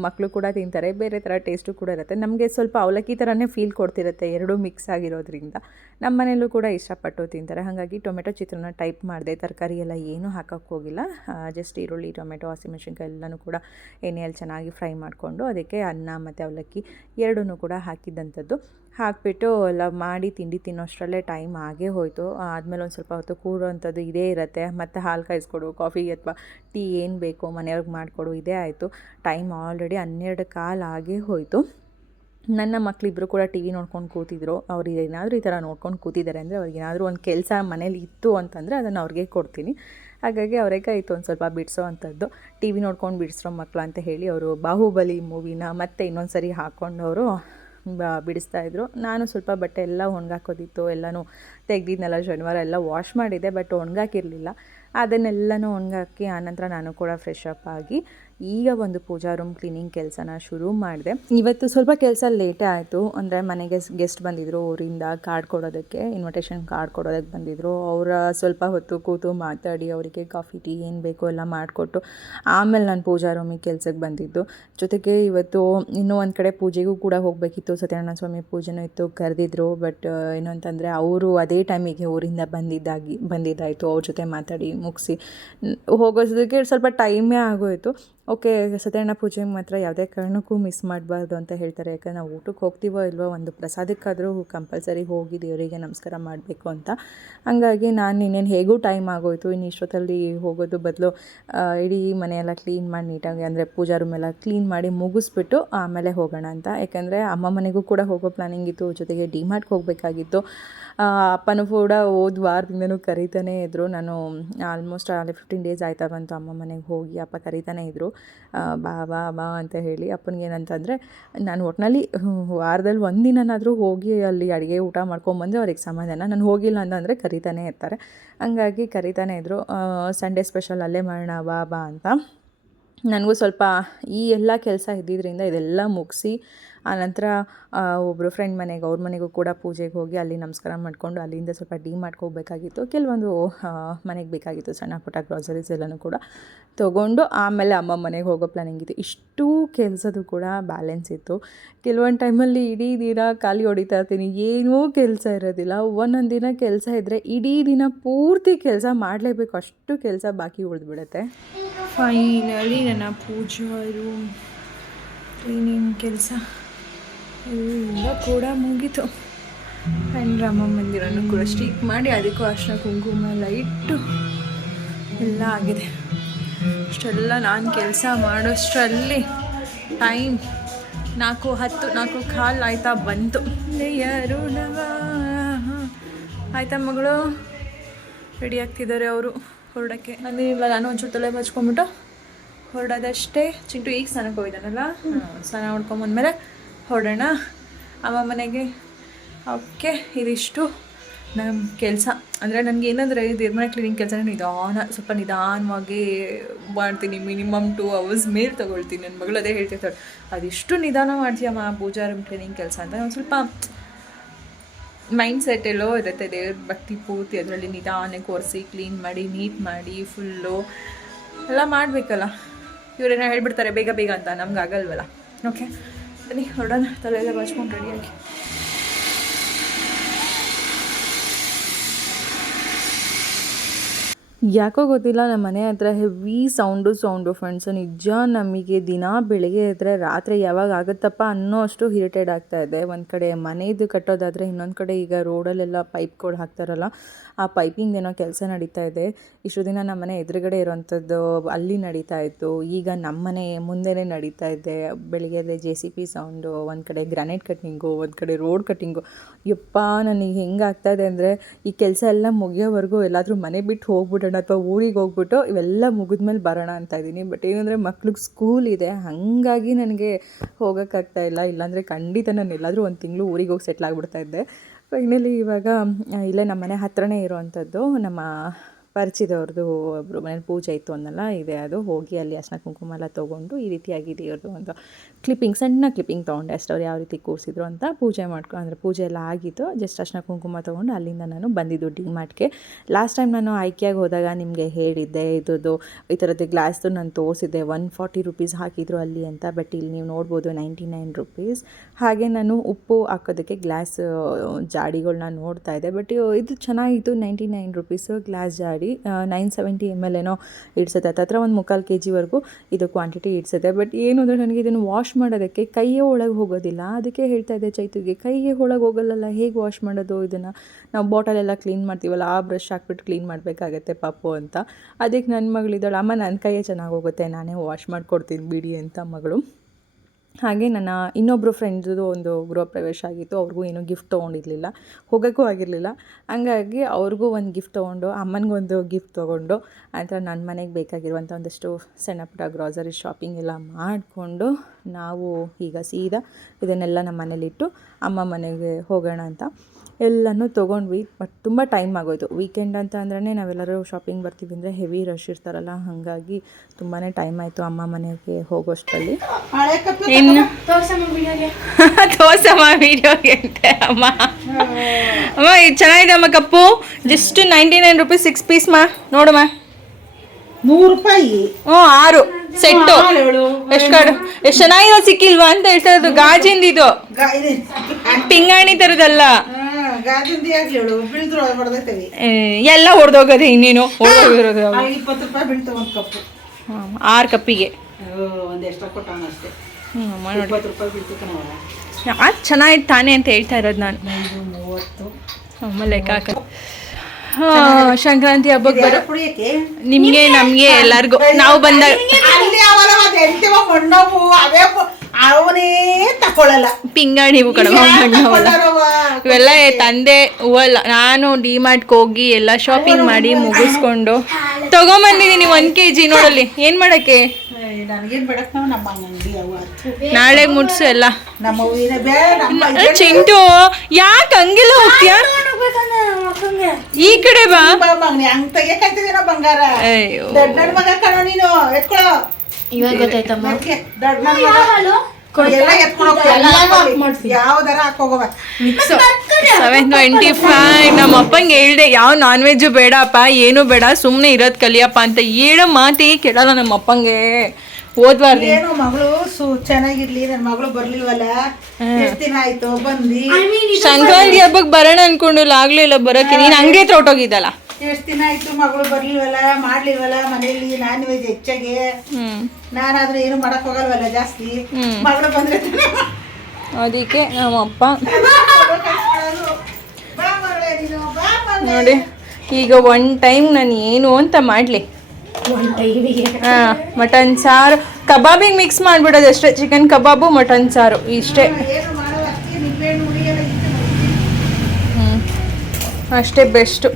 ಮಕ್ಕಳು ಕೂಡ ತಿಂತಾರೆ, ಬೇರೆ ಥರ ಟೇಸ್ಟು ಕೂಡ ಇರುತ್ತೆ. ನಮಗೆ ಸ್ವಲ್ಪ ಅವಲಕ್ಕಿ ಥರನೇ ಫೀಲ್ ಕೊಡ್ತಿರುತ್ತೆ ಎರಡೂ ಮಿಕ್ಸ್ ಆಗಿರೋದ್ರಿಂದ. ನಮ್ಮ ಮನೆಯಲ್ಲೂ ಕೂಡ ಇಷ್ಟಪಟ್ಟು ತಿಂತಾರೆ. ಹಾಗಾಗಿ ಟೊಮೆಟೊ ಚಿತ್ರನ ಟೈಪ್ ಮಾಡಿದೆ. ತರಕಾರಿ ಎಲ್ಲ ಏನೂ ಹಾಕೋಕ್ಕೆ ಹೋಗಿಲ್ಲ. ಜಸ್ಟ್ ಈರುಳ್ಳಿ, ಟೊಮೆಟೊ ಹಸಿಮೆಣ್ಸಿನ್ಕಾಯಿ ಎಲ್ಲನೂ ಕೂಡ ಎಣ್ಣೆಯಲ್ಲಿ ಚೆನ್ನಾಗಿ ಫ್ರೈ ಮಾಡಿಕೊಂಡು ಅದಕ್ಕೆ ಅನ್ನ ಮತ್ತು ಅವಲಕ್ಕಿ ಎರಡೂ ಕೂಡ ಹಾಕಿದ್ದಂಥದ್ದು ಹಾಕಿಬಿಟ್ಟು ಎಲ್ಲ ಮಾಡಿ ತಿಂಡಿ ತಿನ್ನೋಷ್ಟರಲ್ಲೇ ಟೈಮ್ ಆಗೇ ಹೋಯಿತು. ಆದಮೇಲೆ ಒಂದು ಸ್ವಲ್ಪ ಹೊತ್ತು ಕೂರೋವಂಥದ್ದು ಇದೇ ಇರುತ್ತೆ. ಮತ್ತು ಹಾಲು ಕಾಯಿಸ್ಕೊಡು, ಕಾಫಿ ಅಥವಾ ಟೀ ಏನು ಬೇಕೋ ಮನೆಯವ್ರಿಗೆ ಮಾಡಿಕೊಡು, ಇದೇ ಆಯಿತು. ಟೈಮ್ ಆಲ್ರೆಡಿ ಹನ್ನೆರಡು ಕಾಲು ಆಗೇ ಹೋಯಿತು. ನನ್ನ ಮಕ್ಕಳಿಬ್ಬರು ಕೂಡ ಟಿ ವಿ ನೋಡ್ಕೊಂಡು ಕೂತಿದ್ರು. ಅವ್ರು ಏನಾದರೂ ಈ ಥರ ನೋಡ್ಕೊಂಡು ಕೂತಿದ್ದಾರೆ ಅಂದರೆ ಅವ್ರಿಗೆ ಏನಾದರೂ ಒಂದು ಕೆಲಸ ಮನೇಲಿ ಇತ್ತು ಅಂತಂದರೆ ಅದನ್ನು ಅವ್ರಿಗೆ ಕೊಡ್ತೀನಿ. ಹಾಗಾಗಿ ಅವರಿಗೆ ಆಯಿತು ಒಂದು ಸ್ವಲ್ಪ ಬಿಡಿಸೋ ಅಂಥದ್ದು. ಟಿ ವಿ ನೋಡ್ಕೊಂಡು ಬಿಡಿಸ್ರೋ ಮಕ್ಕಳು ಅಂತ ಹೇಳಿ ಅವರು ಬಾಹುಬಲಿ ಮೂವಿನ ಮತ್ತೆ ಇನ್ನೊಂದು ಸರಿ ಹಾಕ್ಕೊಂಡವರು ಬ ಬಿಡಿಸ್ತಾ ಇದ್ದರು ನಾನು ಸ್ವಲ್ಪ ಬಟ್ಟೆ ಎಲ್ಲ ಒಣಗಾಕೋದಿತ್ತು, ಎಲ್ಲನೂ ತೆಗ್ದಿದ್ನೆಲ್ಲ ಶನಿವಾರ ಎಲ್ಲ ವಾಶ್ ಮಾಡಿದ್ದೆ ಬಟ್ ಒಣಗಾಕಿರಲಿಲ್ಲ. ಅದನ್ನೆಲ್ಲನೂ ಒಣಗಾಕಿ ಆನಂತರ ನಾನು ಕೂಡ ಫ್ರೆಶ್ ಅಪ್ ಆಗಿ ಈಗ ಒಂದು ಪೂಜಾ ರೂಮ್ ಕ್ಲೀನಿಂಗ್ ಕೆಲಸನ ಶುರು ಮಾಡಿದೆ. ಇವತ್ತು ಸ್ವಲ್ಪ ಕೆಲಸ ಲೇಟೇ ಆಯಿತು. ಅಂದರೆ ಮನೆಗೆ ಗೆಸ್ಟ್ ಬಂದಿದ್ದರು ಊರಿಂದ ಕಾರ್ಡ್ ಕೊಡೋದಕ್ಕೆ ಇನ್ವಿಟೇಷನ್ ಕಾರ್ಡ್ ಕೊಡೋದಕ್ಕೆ ಬಂದಿದ್ದರು ಅವರ ಸ್ವಲ್ಪ ಹೊತ್ತು ಕೂತು ಮಾತಾಡಿ, ಅವರಿಗೆ ಕಾಫಿ ಟೀ ಏನು ಬೇಕೋ ಎಲ್ಲ ಮಾಡಿಕೊಟ್ಟು ಆಮೇಲೆ ನಾನು ಪೂಜಾ ರೂಮಿಗೆ ಕೆಲಸಕ್ಕೆ ಬಂದಿದ್ದು. ಜೊತೆಗೆ ಇವತ್ತು ಇನ್ನೂ ಒಂದು ಕಡೆ ಪೂಜೆಗೂ ಕೂಡ ಹೋಗಬೇಕಿತ್ತು. ಸತ್ಯನಾರಾಯಣ ಸ್ವಾಮಿ ಪೂಜೆನೂ ಇತ್ತು, ಕರೆದಿದ್ರು. ಬಟ್ ಏನು ಅಂತಂದರೆ ಅವರು ಅದೇ ಟೈಮಿಗೆ ಊರಿಂದ ಬಂದಿದ್ದಾಗಿ, ಬಂದಿದ್ದಾಯಿತು. ಅವ್ರ ಜೊತೆ ಮಾತಾಡಿ ಮುಗಿಸಿ. ಹೋಗೋದಕ್ಕೆ ಸ್ವಲ್ಪ ಟೈಮೇ ಆಗೋಯಿತು. ಓಕೆ, ಸತ್ಯನಾರಾಯಣ ಪೂಜೆಗೆ ಮಾತ್ರ ಯಾವುದೇ ಕಾರಣಕ್ಕೂ ಮಿಸ್ ಮಾಡಬಾರ್ದು ಅಂತ ಹೇಳ್ತಾರೆ. ಯಾಕಂದ್ರೆ ನಾವು ಊಟಕ್ಕೆ ಹೋಗ್ತೀವೋ ಇಲ್ವೋ ಒಂದು ಪ್ರಸಾದಕ್ಕಾದರೂ ಕಂಪಲ್ಸರಿ ಹೋಗಿ ದೇವರಿಗೆ ನಮಸ್ಕಾರ ಮಾಡಬೇಕು ಅಂತ. ಹಂಗಾಗಿ ನಾನು ಇನ್ನೇನು ಹೇಗೂ ಟೈಮ್ ಆಗೋಯ್ತು. ಇನ್ನು ಇಷ್ಟೊತ್ತಲ್ಲಿ ಹೋಗೋದು ಬದಲು ಇಡೀ ಮನೆಯೆಲ್ಲ ಕ್ಲೀನ್ ಮಾಡಿ ನೀಟಾಗಿ ಅಂದರೆ ಪೂಜಾ ರೂಮ್ ಎಲ್ಲ ಕ್ಲೀನ್ ಮಾಡಿ ಮುಗಿಸ್ಬಿಟ್ಟು ಆಮೇಲೆ ಹೋಗೋಣ ಅಂತ. ಯಾಕಂದರೆ ಅಮ್ಮ ಮನೆಗೂ ಕೂಡ ಹೋಗೋ ಪ್ಲಾನಿಂಗ್ ಇತ್ತು. ಜೊತೆಗೆ ಡಿಮಾರ್ಟ್ಗೆ ಹೋಗಬೇಕಾಗಿತ್ತು. ಅಪ್ಪನೂ ಕೂಡ ಹೋದ ವಾರದಿಂದನೂ ಕರೀತಾನೇ ಇದ್ದರು ನಾನು ಆಲ್ಮೋಸ್ಟ್ ಅಲ್ಲಿ ಫಿಫ್ಟೀನ್ ಡೇಸ್ ಆಯ್ತಾ ಬಂತು ಅಮ್ಮ ಮನೆಗೆ ಹೋಗಿ ಅಪ್ಪ ಕರೀತಾನೇ ಇದ್ದರು ಬಾ ಬಾ ಬಾ ಅಂತ ಹೇಳಿ ಅಪ್ಪನಿಗೆ ಏನಂತಂದರೆ, ನಾನು ಒಟ್ಟಿನಲ್ಲಿ ವಾರದಲ್ಲಿ ಒಂದಿನನಾದರೂ ಹೋಗಿ ಅಲ್ಲಿ ಅಡುಗೆ ಊಟ ಮಾಡ್ಕೊಂಬಂದು ಅವ್ರಿಗೆ ಸಮಾಧಾನ. ನಾನು ಹೋಗಿಲ್ಲ ಅಂತಂದರೆ ಕರಿತಾನೆ ಇರ್ತಾರೆ. ಹಂಗಾಗಿ ಕರಿತಾನೇ ಇದ್ದರು ಸಂಡೇ ಸ್ಪೆಷಲ್ ಅಲ್ಲೇ ಮಾಡೋಣ, ಬಾ ಬಾ ಅಂತ. ನನಗೂ ಸ್ವಲ್ಪ ಈ ಎಲ್ಲ ಕೆಲಸ ಇದ್ದಿದ್ದರಿಂದ ಇದೆಲ್ಲ ಮುಗಿಸಿ ಆನಂತರ ಒಬ್ಬರು ಫ್ರೆಂಡ್ ಮನೆಗೆ, ಅವ್ರ ಮನೆಗೂ ಕೂಡ ಪೂಜೆಗೆ ಹೋಗಿ ಅಲ್ಲಿ ನಮಸ್ಕಾರ ಮಾಡಿಕೊಂಡು ಅಲ್ಲಿಂದ ಸ್ವಲ್ಪ ಡಿ ಮಾಡ್ಕೋಬೇಕಾಗಿತ್ತು. ಕೆಲವೊಂದು ಮನೆಗೆ ಬೇಕಾಗಿತ್ತು ಸಣ್ಣ ಪುಟ್ಟ ಗ್ರಾಸರೀಸ್ ಎಲ್ಲನೂ ಕೂಡ ತೊಗೊಂಡು ಆಮೇಲೆ ಅಮ್ಮ ಮನೆಗೆ ಹೋಗೋ ಪ್ಲಾನಿಂಗ್ ಇತ್ತು. ಇಷ್ಟು ಕೆಲಸದ್ದು ಕೂಡ ಬ್ಯಾಲೆನ್ಸ್ ಇತ್ತು. ಕೆಲವೊಂದು ಟೈಮಲ್ಲಿ ಇಡೀ ದಿನ ಖಾಲಿ ಹೊಡಿತಾ ಇರ್ತೀನಿ. ಏನೂ ಕೆಲಸ ಇರೋದಿಲ್ಲ. ಒಂದೊಂದು ದಿನ ಕೆಲಸ ಇದ್ದರೆ ಇಡೀ ದಿನ ಪೂರ್ತಿ ಕೆಲಸ ಮಾಡಲೇಬೇಕು. ಅಷ್ಟು ಕೆಲಸ ಬಾಕಿ ಉಳಿದ್ಬಿಡುತ್ತೆ. ಫೈನಲಿ ನನ್ನ ಪೂಜಾ ರೂಮ್ ಕ್ಲೀನಿಂಗ್ ಕೆಲಸ? ಎಲ್ಲ ಕೂಡ ಮುಗೀತು. ಆ್ಯಂಡ್ ರಾಮ ಮಂದಿರನೂ ಕೂಡ ಸ್ಟೀಕ್ ಮಾಡಿ ಅದಕ್ಕೂ ಅರ್ಶಿನ ಕುಂಕುಮ ಎಲ್ಲ ಇಟ್ಟು ಎಲ್ಲ ಆಗಿದೆ. ಅಷ್ಟೆಲ್ಲ ನಾನು ಕೆಲಸ ಮಾಡೋಷ್ಟರಲ್ಲಿ ಟೈಮ್ ನಾಲ್ಕು ಹತ್ತು ನಾಲ್ಕು ಕಾಲು ಆಯ್ತಾ ಬಂತು. ಆಯ್ತಾ ಮಗಳು? ರೆಡಿ ಆಗ್ತಿದ್ದಾರೆ ಅವರು ಹೊರಡಕ್ಕೆ. ಅಂದರೆ ಇವಾಗ ನಾನು ಒಂಚೂರು ತಲೆ ಬಚ್ಕೊಂಬಿಟ್ಟು? ಹೊರಡೋದಷ್ಟೇ. ಚಿಂಟು ಈಗ ಸ್ನಾನಕ್ಕೆ ಹೋಗಿದ್ದಾನಲ್ಲ? ಸ್ನಾನ ಮಾಡ್ಕೊಂಬಂದ್ಮೇಲೆ ಹೊರಡೋಣ ಅಮ್ಮ ಮನೆಗೆ. ಓಕೆ, ಇದಿಷ್ಟು ನಮ್ಮ ಕೆಲಸ. ಅಂದರೆ ನನಗೆ ಏನಂದರೆ ನಿರ್ಮಲ ಕ್ಲೀನಿಂಗ್ ಕೆಲಸ ನಿಧಾನ, ಸ್ವಲ್ಪ ನಿಧಾನವಾಗಿ ಮಾಡ್ತೀನಿ ಮಿನಿಮಮ್ ಟು ಅವರ್ಸ್ ಮೇಲೆ ತೊಗೊಳ್ತೀನಿ. ನನ್ನ ಮಗಳು ಅದೇ ಹೇಳ್ತಿರ್ತಾಳೆ. ಅದಿಷ್ಟು ನಿಧಾನ ಮಾಡ್ತೀಯಮ್ಮ ಪೂಜಾ ರೂಮ್ ಕ್ಲೀನಿಂಗ್ ಕೆಲಸ ಅಂತ. ಒಂದು ಸ್ವಲ್ಪ ಮೈಂಡ್ ಸೆಟ್ ಎಲ್ಲೋ ಇರುತ್ತೆ, ದೇವ್ರ ಭಕ್ತಿ ಪೂರ್ತಿ ಅದರಲ್ಲಿ ನಿಧಾನಕ್ಕೆ ಒರೆಸಿ ಕ್ಲೀನ್ ಮಾಡಿ ನೀಟ್ ಮಾಡಿ ಫುಲ್ಲು ಎಲ್ಲ ಮಾಡಬೇಕಲ್ಲ. ಇವರೇನೋ ಹೇಳ್ಬಿಡ್ತಾರೆ, ಬೇಗ ಬೇಗ ಅಂತ. ನಮ್ಗೆ ಆಗಲ್ವಲ್ಲ. ಓಕೆ? ಬನ್ನಿ ಹೊರಡೋಣ ತಲೆ ಎಲ್ಲ ಬಚ್ಕೊಂಡು ರೆಡಿಯಾಗಿ ಯಾಕೋ ಗೊತ್ತಿಲ್ಲ, ನಮ್ಮ ಮನೆ ಹತ್ರ ಹೆವಿ ಸೌಂಡು ಸೌಂಡು ಫ್ರೆಂಡ್ಸು ನಿಜ ನಮಗೆ ದಿನ ಬೆಳಗ್ಗೆ ಇದ್ರೆ ರಾತ್ರಿ ಯಾವಾಗ ಆಗುತ್ತಪ್ಪ ಅನ್ನೋ ಅಷ್ಟು ಇರಿಟೇಟ್ ಆಗ್ತಾ ಇದೆ. ಒಂದು ಕಡೆ ಮನೆಯದು ಕಟ್ಟೋದಾದರೆ ಇನ್ನೊಂದು ಕಡೆ ಈಗ ರೋಡಲ್ಲೆಲ್ಲ ಪೈಪ್ಗಳು ಹಾಕ್ತಾರಲ್ಲ, ಆ ಪೈಪಿಂಗ್ ಏನೋ ಕೆಲಸ ನಡೀತಾ ಇದೆ. ಇಷ್ಟು ದಿನ ನಮ್ಮ ಮನೆ ಎದುರುಗಡೆ ಇರೋವಂಥದ್ದು ಅಲ್ಲಿ ನಡೀತಾ ಇತ್ತು. ಈಗ ನಮ್ಮ ಮನೆ ಮುಂದೆನೇ ನಡೀತಾ ಇದೆ. ಬೆಳಿಗ್ಗೆ ಅದೇ ಜೆ ಸಿ ಪಿ ಸೌಂಡು ಒಂದು ಕಡೆ ಗ್ರಾನೈಟ್ ಕಟ್ಟಿಂಗು ಒಂದು ಕಡೆ ರೋಡ್ ಕಟ್ಟಿಂಗು ಯಪ್ಪ, ನನಗೆ ಹೆಂಗೆ ಇದೆ ಅಂದರೆ ಈ ಕೆಲಸ ಎಲ್ಲ ಮುಗಿಯೋವರೆಗೂ ಎಲ್ಲಾದರೂ ಮನೆ ಬಿಟ್ಟು ಹೋಗ್ಬಿಡೋಣ ಅಥವಾ ಊರಿಗೆ ಹೋಗ್ಬಿಟ್ಟು ಇವೆಲ್ಲ ಮುಗಿದ್ಮೇಲೆ ಬರೋಣ ಅಂತ ಇದ್ದೀನಿ. ಬಟ್ ಏನಂದರೆ ಮಕ್ಳಿಗೆ ಸ್ಕೂಲ್ ಇದೆ, ಹಾಗಾಗಿ ನನಗೆ ಹೋಗೋಕ್ಕಾಗ್ತಾ ಇಲ್ಲ. ಇಲ್ಲಾಂದರೆ ಖಂಡಿತ ನಾನು ಎಲ್ಲಾದರೂ ಒಂದು ತಿಂಗಳು ಊರಿಗೆ ಹೋಗಿ ಸೆಟ್ಲ್ ಆಗಿಬಿಡ್ತಾ ಇದ್ದೆ. ಫೈನಲಿ ಇವಾಗ ಇಲ್ಲೇ ನಮ್ಮ ಮನೆ ಹತ್ರನೇ ಇರೋವಂಥದ್ದು ನಮ್ಮ ಪರಿಚಯದವ್ರದ್ದು ಒಬ್ಬರು ಮನೇಲಿ ಪೂಜೆ ಇತ್ತು ಅನ್ನಲ್ಲ, ಇದೆ ಅದು. ಹೋಗಿ ಅಲ್ಲಿ ಅರ್ಶಿನ ಕುಂಕುಮ ಎಲ್ಲ ತೊಗೊಂಡು ಈ ರೀತಿಯಾಗಿದೆ ಇವ್ರದ್ದು ಒಂದು ಕ್ಲಿಪ್ಪಿಂಗ್ ಸಣ್ಣ ಕ್ಲಿಪ್ಪಿಂಗ್ ತೊಗೊಂಡೆ ಅಷ್ಟು. ಅವ್ರು ಯಾವ ರೀತಿ ಕೂರಿಸಿದ್ರು ಅಂತ ಪೂಜೆ ಮಾಡ್ಕೊ, ಅಂದರೆ ಪೂಜೆ ಎಲ್ಲ ಆಗಿತ್ತು. ಜಸ್ಟ್ ಅರ್ಶಿನ ಕುಂಕುಮ ತೊಗೊಂಡು ಅಲ್ಲಿಂದ ನಾನು ಬಂದಿದ್ದು ಡಿ ಮಾರ್ಟ್ಗೆ. ಲಾಸ್ಟ್ ಟೈಮ್ ನಾನು ಆಯ್ಕೆಯಾಗಿ ಹೋದಾಗ ನಿಮಗೆ ಹೇಳಿದ್ದೆ, ಇದ್ರದ್ದು ಈ ಥರದ್ದು ಗ್ಲಾಸ್ದು ನಾನು ತೋರಿಸಿದ್ದೆ. ಒನ್ ಫಾರ್ಟಿ ರುಪೀಸ್ ಹಾಕಿದ್ರು ಅಲ್ಲಿ ಅಂತ. ಬಟ್ ಇಲ್ಲಿ ನೀವು ನೋಡ್ಬೋದು ನೈಂಟಿ ನೈನ್ ರುಪೀಸ್ ಹಾಗೆ ನಾನು ಉಪ್ಪು ಹಾಕೋದಕ್ಕೆ ಗ್ಲಾಸ್ ಜಾಡಿಗಳನ್ನ ನೋಡ್ತಾ ಇದ್ದೆ. ಬಟ್ ಇದು ಚೆನ್ನಾಗಿತ್ತು. ನೈಂಟಿ ನೈನ್ ರುಪೀಸು ಗ್ಲಾಸ್ ಜಾಡಿ. ನೈನ್ ಸೆವೆಂಟಿ ಎಂ ಎಲ್ ಏನೋ ಇಡ್ಸುತ್ತೆ. ಹತ್ರ ಒಂದು ಮುಕ್ಕಾಲು ಕೆ ಜಿವರೆಗೂ ಇದು ಕ್ವಾಂಟಿಟಿ ಇಡ್ಸುತ್ತೆ. ಬಟ್ ಏನು ಅಂದರೆ ನನಗೆ ಇದನ್ನು ವಾಶ್ ಮಾಡೋದಕ್ಕೆ ಕೈಯೇ ಒಳಗೆ ಹೋಗೋದಿಲ್ಲ. ಅದಕ್ಕೆ ಹೇಳ್ತಾ ಇದ್ದೆ ಚೈತುಗೆ, ಕೈಗೆ ಒಳಗೆ ಹೋಗಲ್ಲಲ್ಲ, ಹೇಗೆ ವಾಶ್ ಮಾಡೋದು ಇದನ್ನು? ನಾವು ಬಾಟಲೆಲ್ಲ ಕ್ಲೀನ್ ಮಾಡ್ತೀವಲ್ಲ, ಆ ಬ್ರಷ್ ಹಾಕ್ಬಿಟ್ಟು ಕ್ಲೀನ್ ಮಾಡಬೇಕಾಗತ್ತೆ ಪಾಪು ಅಂತ. ಅದಕ್ಕೆ ನನ್ನ ಮಗಳಿದ್ದಾಳೆ, ಅಮ್ಮ ನನ್ನ ಕೈಯೇ ಚೆನ್ನಾಗಿ ಹೋಗುತ್ತೆ, ನಾನೇ ವಾಶ್ ಮಾಡಿಕೊಡ್ತೀನಿ ಬಿಡಿ ಅಂತ ಮಗಳು. ಹಾಗೆ ನನ್ನ ಇನ್ನೊಬ್ಬರು ಫ್ರೆಂಡ್ಸ್ದು ಒಂದು ಗೃಹ ಪ್ರವೇಶ ಆಗಿತ್ತು. ಅವ್ರಿಗೂ ಏನೂ ಗಿಫ್ಟ್ ತೊಗೊಂಡಿರಲಿಲ್ಲ. ಹೋಗೋಕ್ಕೂ ಆಗಿರಲಿಲ್ಲ. ಹಂಗಾಗಿ ಅವ್ರಿಗೂ ಒಂದು ಗಿಫ್ಟ್ ತೊಗೊಂಡು, ಅಮ್ಮನಿಗೊಂದು ಗಿಫ್ಟ್ ತೊಗೊಂಡು ಆ ನನ್ನ ಮನೆಗೆ ಬೇಕಾಗಿರುವಂಥ ಒಂದಷ್ಟು ಸಣ್ಣ ಪುಟ್ಟ ಗ್ರಾಸರಿ ಶಾಪಿಂಗ್ ಎಲ್ಲ ಮಾಡಿಕೊಂಡು ನಾವು ಈಗ ಸೀದಾ ಇದನ್ನೆಲ್ಲ ನಮ್ಮ ಮನೇಲಿಟ್ಟು ಅಮ್ಮ ಮನೆಗೆ ಹೋಗೋಣ ಅಂತ ಎಲ್ಲನೂ ತೊಗೊಂಡ್ವಿ ಬಟ್ ತುಂಬ ಟೈಮ್ ಆಗೋಯ್ತು. ವೀಕೆಂಡ್ ಅಂತ ಅಂದ್ರೆ ನಾವೆಲ್ಲರೂ ಶಾಪಿಂಗ್ ಬರ್ತೀವಿ ಅಂದರೆ ಹೆವಿ ರಶ್ ಇರ್ತಾರಲ್ಲ ಹಾಗಾಗಿ ತುಂಬಾ ಟೈಮ್ ಆಯಿತು ಅಮ್ಮ ಮನೆಗೆ ಹೋಗೋಷ್ಟರಲ್ಲಿ. ಇನ್ನು [LAUGHS] ತೋರ್ಸಮ್ಮ ವೀಡಿಯೋಗೆ ಅಮ್ಮ. ಅಮ್ಮ ಇದು ಚೆನ್ನಾಗಿದೆ ಅಮ್ಮ ಕಪ್ಪು? Just ninety nine rupees six piece ಮಾ? ನೋಡಮ್ಮ
ನೂರು ರೂಪಾಯಿ.
ಹ್ಞೂ ಆರು. ಸೆಟ್ಟು. ಎಷ್ಟು ಕಾಡು? ಎಷ್ಟು ಚೆನ್ನಾಗಿರೋ ಸಿಕ್ಕಿಲ್ವಾ ಅಂತ ಹೇಳ್ತಾ ಇರೋದು ಗಾಜಿಂದ ಇದು ಪಿಂಗಾಣಿ ಥರದಲ್ಲ ಎಲ್ಲ ಹೊಡೆದೋಗದೆ ಇನ್ನೇನು? ಹೊಡೆದೋಗಿರೋದು
ಅಲ್ಲಿ ಇಪ್ಪತ್ತು ರೂಪಾಯಿ ಬೀಳ್ತು ಒಂದು ಕಪ್ಪು.
ಆರು ಕಪ್ಪಿಗೆ.
ಅಯ್ಯೋ, ಒಂದ್ ಎಕ್ಸ್ಟ್ರಾ ಕೊಟ್ಟಾನ ಅಷ್ಟೇ.
ಹ್ಞೂ
ಇಪ್ಪತ್ತು ರೂಪಾಯಿ ಬೀಳ್ತು ಕಣವ
ಅದು ಚೆನ್ನಾಗಿತ್ತು ತಾನೇ ಅಂತ ಹೇಳ್ತಾ ಇರೋದು ನಾನು.
ಮೂವತ್ತು.
ಸಂಕ್ರಾಂತಿ ಹಬ್ಬಕ್ಕೆ ಬರೋ
ಕುಡಿಯಕ್ಕೆ
ನಿಮಗೆ ನಮಗೆ ಎಲ್ಲರಿಗೂ ನಾವು ಬಂದಾಗ
ಅಲ್ಲಿ ಅವಲ್ಲ ಮತ್ತೆ ಎಂತವ ಮಣ್ಣವು ಅವೇ ಅವನೇ ತಕೊಳ್ಳಲ್ಲ.
ಪಿಂಗಾಣಿ ಹೂ ಕಣವ ಇವೆಲ್ಲ ತಂದೆ ಹೂವಲ್ಲ ನಾನು ಡಿಮಾರ್ಟ್ಗೆ ಹೋಗಿ ಎಲ್ಲ ಶಾಪಿಂಗ್ ಮಾಡಿ ಮುಗಿಸ್ಕೊಂಡು ತಗೊಂಬಂದಿದ್ದೀನಿ ಒಂದು ಕೆ ಜಿ ನೋಡಲಿ ಏನು ಮಾಡಕ್ಕೆ? ನಾಳೆ ಮುಟ್ಸು ಎಲ್ಲ. ಚಿಂಟು ಯಾಕೆ ಈ ಕಡೆ ಬಾ.
ಹಂಗ್ ಬಂಗಾರ.
ಅಯ್ಯೋ.
ದೊಡ್ಡ ನನ್ ಮಗ ಕಣೋ ನೀನು. ಎತ್ಕೊಳ.
ಇವಾಗ ಗೊತ್ತಾಯ್ತಮ್ಮ.
ದೊಡ್ಡ ನನ್ ಮಗ. ಎಲ್ಲ ಎತ್ಕೊಂಡು ಯಾವ್ದಾರ ಹಾಕೋಗವ
ಸೆವೆನ್ ಟ್ವೆಂಟಿ ಫೈವ್ ನಮ್ಮ ಅಪ್ಪಂಗೆ ಹೇಳ್ದೆ ಯಾವ ನಾನ್ ವೆಜ್ ಬೇಡಪ್ಪ ಏನು ಬೇಡ ಸುಮ್ಮನೆ ಇರೋದ್ ಕಲಿಯಪ್ಪ ಅಂತ. ಹೇಳೋ ಮಾತೇ ಕೇಳಲ್ಲ ನಮ್ಮ ಅಪ್ಪಂಗೆ. ಓದ್ಬಾರ್ದು.
ಏನೋ ಮಗಳು ಸು ಚೆನ್ನಾಗಿರ್ಲಿ ನನ್ನ ಮಗಳು ಬರ್ಲಿಲ್ವಲ್ಲ? ಎಷ್ಟು ದಿನ ಆಯ್ತು? ಬಂದಿ
ಸಂಕ್ರಾಂತಿ ಹಬ್ಬಕ್ಕೆ ಬರೋಣ ಅನ್ಕೊಂಡಿಲ್ಲ ಆಗ್ಲಿಲ್ಲ ಬರೋಕೆ. ನೀನು ಹಂಗೆ ಹತ್ರ ಎಷ್ಟು
ಎಷ್ಟ್ ದಿನ ಆಯ್ತು ಮಗಳು ಬರ್ಲಿಲ್ವಲ್ಲ? ಮಾಡ್ಲಿಲ್ವಲ್ಲ ಮನೇಲಿ ನಾನ್ ವೆಜ್ ಹೆಚ್ಚಾಗೆ.
ನಾನು
ನಾನಾದ್ರೂ ಏನು ಮಾಡಕ್ ಹೋಗಲ್ವಲ್ಲ ಜಾಸ್ತಿ? ಮಗಳು ಬಂದ್ರೆ
ಅದಕ್ಕೆ ನಮ್ಮ ಅಪ್ಪ.
ಬಾ ಮಗಳೇ ಬಾ ಮಗಳೇ.
ನೋಡಿ ಈಗ ಒನ್ ಟೈಮ್ ನಾನು ಏನು ಅಂತ ಮಾಡಲಿ. ಮಟನ್ ಸಾರು. ಕಬಾಬಿಗೆ ಮಿಕ್ಸ್ ಮಾಡಿಬಿಡೋದು ಅಷ್ಟೇ. ಚಿಕನ್ ಕಬಾಬು ಮಟನ್ ಸಾರು. ಇಷ್ಟೇ. ಅಷ್ಟೇ ಬೆಸ್ಟು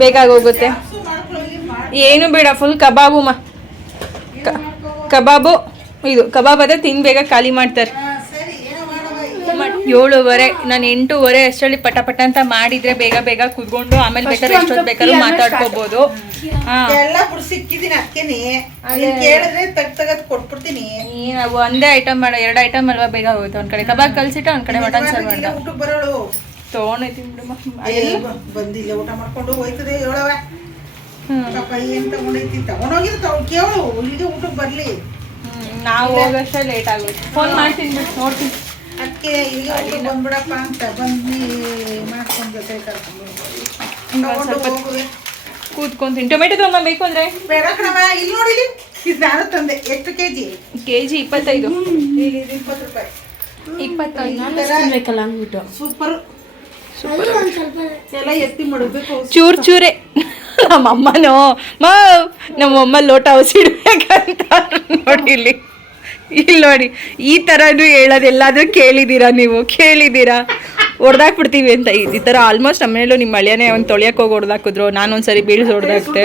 ಬೇಕಾಗೋಗುತ್ತೆ ಏನು ಬೇಡ ಫುಲ್ ಕಬಾಬು ಮಾ ಕಬಾಬು ಇದು ಕಬಾಬ್ ಅದೇ ತಿನ್ ಬೇಗ ಖಾಲಿ ಮಾಡ್ತಾರೆ. ಏಳುವರೆ ನಾನು ಎಂಟೂವರೆ ಅಷ್ಟರಲ್ಲಿ ಪಟ ಪಟ ಅಂತ ಮಾಡಿದ್ರೆ ಬೇಗ ಬೇಗ ಕುತ್ಕೊಂಡು ಆಮೇಲೆ ಬೇಕಾದ್ರೆ ಎಷ್ಟೊತ್ತು ಬೇಕಾದ್ರೂ ಮಾತಾಡ್ಕೋಬೋದು. ಹಾಂ.
ಎಲ್ಲ ಬಿಡು ಸಿಕ್ಕಿದೀನಿ ಅಕ್ಕೇನಿ. ನೀನ್ ಕೇಳಿದ್ರೆ ತಗ್ ತಗದ್ ಕೊಟ್ಬಿಡ್ತೀನಿ.
ಏನು ಒಂದೇ ಐಟಮ್ ಮಾಡ ಎರಡು ಐಟಮ್ ಅಲ್ವಾ ಬೇಗ ಹೋಗುತ್ತೆ. ಒಂದ್ ಕಡೆ ಕಬಾಬ್ ಕಲ್ಸಿಟ್ಟು ಒಂದ್ ಕಡೆ ಮಟನ್ ಸರ್ವ್ ಮಾಡ್ದ.
ಊಟಕ್ಕೆ ಬರೋಳು.
ತಗೊಂಡೈತಿ ಬಿಡಮ್ಮ
ಬಂದಿಲ್ಲ ಊಟ ಮಾಡ್ಕೊಂಡು ಹೋಯ್ತದೆ ಹೇಳವ ಪಾಪ ಏನ್ ತಗೊಂಡೈತಿ ತಗೊಂಡೋಗಿದ್ ತಗೊ ಕೇಳು ಇಲ್ಲಿಗೆ ಊಟಕ್ಕೆ ಬರ್ಲಿ.
ನಾವು ಹೋಗೋಷ್ಟೇ ಲೇಟ್ ಆಗುತ್ತೆ ಫೋನ್ ಮಾಡ್ತೀನಿ ಬಿಡು ನೋಡ್ತೀನಿ.
ಅದಕ್ಕೆ ಈಗ ಬಂದ್ಬಿಡಪ್ಪ ಅಂತ ಬಂದು ಮಾಡ್ಕೊಂಡ್ ಜೊತೆ ಕರ್ಕೊಂಡು
ಕೂತ್ಕೊಂತೀನಿ ಟೊಮೆಟೊ ತಗೊಂಬ ಬೇಕು ಅಂದ್ರೆ
ಬೇಡ ಕಣವ ಇಲ್ಲಿ ನೋಡಿ. ಇದು ನಾನು ತಂದೆ. ಎಷ್ಟು ಕೆ ಜಿ
ಕೆ ಜಿ ಇಪ್ಪತ್ತೈದು
ಇಪ್ಪತ್ತು ರೂಪಾಯಿ.
ಇಪ್ಪತ್ತೈದು.
ಅಂದ್ಬಿಟ್ಟು.
ಸೂಪರ್. ಎಲ್ಲ ಎತ್ತಿ ಮಾಡಬೇಕು
ಚೂರ್ ಚೂರೆ. ನಮ್ಮಮ್ಮನೋ ಮಾ ನಮ್ಮಮ್ಮ ಲೋಟ ಹೊಸಿಡ್ಬೇಕಂತ ನೋಡಿ ಇಲ್ಲಿ. ಇಲ್ಲಿ ನೋಡಿ ಈ ಥರನೂ ಹೇಳೋದೆಲ್ಲಾದ್ರೂ ಕೇಳಿದ್ದೀರಾ ನೀವು? ಕೇಳಿದ್ದೀರಾ? ಹೊಡೆದಾಕ್ಬಿಡ್ತೀವಿ ಅಂತ. ಈ ಈ ಥರ ಆಲ್ಮೋಸ್ಟ್ ನಮ್ಮನೇಲೂ ನಿಮ್ಮ ಮಳೆಯೇ ಒಂದು ತೊಳೆಯಕ್ಕೆ ಹೋಗಿ ಹೊಡೆದಾಕಿದ್ರು ನಾನು ಒಂದ್ಸರಿ ಬೀಳ್ಸಿ ಹೊಡೆದಾಕ್ತೆ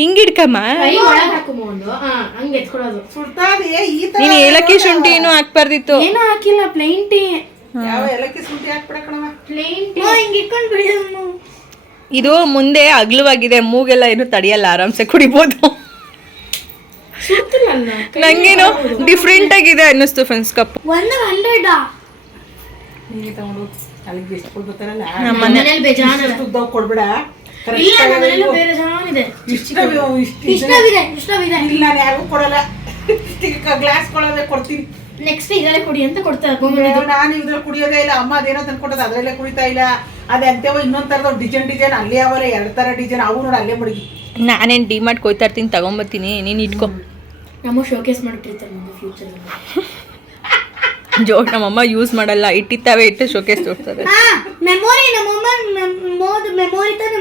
ಹಿಂಗಿಡ್ಕಮ್ಮ
ಹಂಗೆ
ನೀನು ಏಲಕ್ಕಿ ಶುಂಠಿ ಏನೂ ಹಾಕ್ಬಾರ್ದಿತ್ತು.
ಏನೂ ಹಾಕಿಲ್ಲ ಪ್ಲೈನ್ ಟೀ
ಇದು ಮುಂದೆ ಅಗ್ಲವಾಗಿದೆ. ಮೂಗೆಲ್ಲ ಏನು ತಡೆಯಲ್ಲ. ಆರಾಮ್ಸೆ ಕುಡಿಬೋದು. ನಂಗೇನು ಡಿಫ್ರೆಂಟ್ ಆಗಿದೆ ಅನ್ನಿಸ್ತು ಫ್ರೆಂಡ್ಸ್ ಕಪ್
ಒಂದು ಹಂಡ್ರೆಡ್
ನೀಗೆ ತಗೊಂಡು ಅಲ್ಲಿಗೆ ಎಷ್ಟು ಕೊಡ್ಬೇಕಲ್ಲ
ನಮ್ಮ ಮನೆ
ಮನೇಲಿ ಬೇಜಾನ
ಉದ್ದ ಕೊಡ್ಬೇಡ.
ಇಲ್ಲ ನಮ್ಮ ಮನೇಲಿ ಬೇರೆ ಜಾನಿದೆ
ಇಷ್ಟ ಇಷ್ಟ
ಇಷ್ಟವಿದೆ ಇಷ್ಟವಿದೆ.
ಇಲ್ಲ ನಾನು ಯಾರಿಗೂ ಕೊಡಲ್ಲ ಗ್ಲಾಸ್ ಕೊಡೋದೇ ಕೊಡ್ತೀನಿ.
ನೆಕ್ಸ್ಟ್ ಇದರಲ್ಲೇ ಕುಡಿ ಅಂತ ಕೊಡ್ತಾರೆ
ನಾನು ಇದ್ರಲ್ಲಿ ಕುಡಿಯೋದೇ ಇಲ್ಲ ಅಮ್ಮ ಅದೇನೋ ತಂದ್ಕೊಟ್ಟದ ಅದರಲ್ಲೇ ಕುಡಿತಾ ಇಲ್ಲ. ಅದೇ ಅಂತೇವ ಇನ್ನೊಂದ್ ತರದ ಡಿಸೈನ್ ಡಿಸೈನ್ ಅಲ್ಲೇ ಅವಲ್ಲ ಎರಡ್ ತರ ಡಿಸೈನ್ ಅವು ನೋಡಿ ಅಲ್ಲೇ ಮಡಗಿ
ನಾನೇನು ಡಿ ಮಾರ್ಟ್ ಕೊಯ್ತಾ ಇರ್ತೀನಿ ತಗೊಂಬರ್ತೀನಿ ನೀನು ಇಟ್ಕೊ.
ನಮ್ಮ ಶೋಕೇಸ್ ಮಾಡಿಟ್ಟಿರ್ತಾರೆ ನಮ್ಮ ಫ್ಯೂಚರ್
ನಮ್ಮಮ್ಮ ಯೂಸ್ ಮಾಡಲ್ಲ ಇಟ್ಟಿತ್ತಾವೆ ಇಟ್ಟು ಶೋಕೇಸ್ ತೋರ್ತಾರೆ
ಹಾ ಮೆಮೊರಿ ನಮ್ಮಮ್ಮ ಮೋದ್ ಮೆಮೊರಿ ತಾನೆ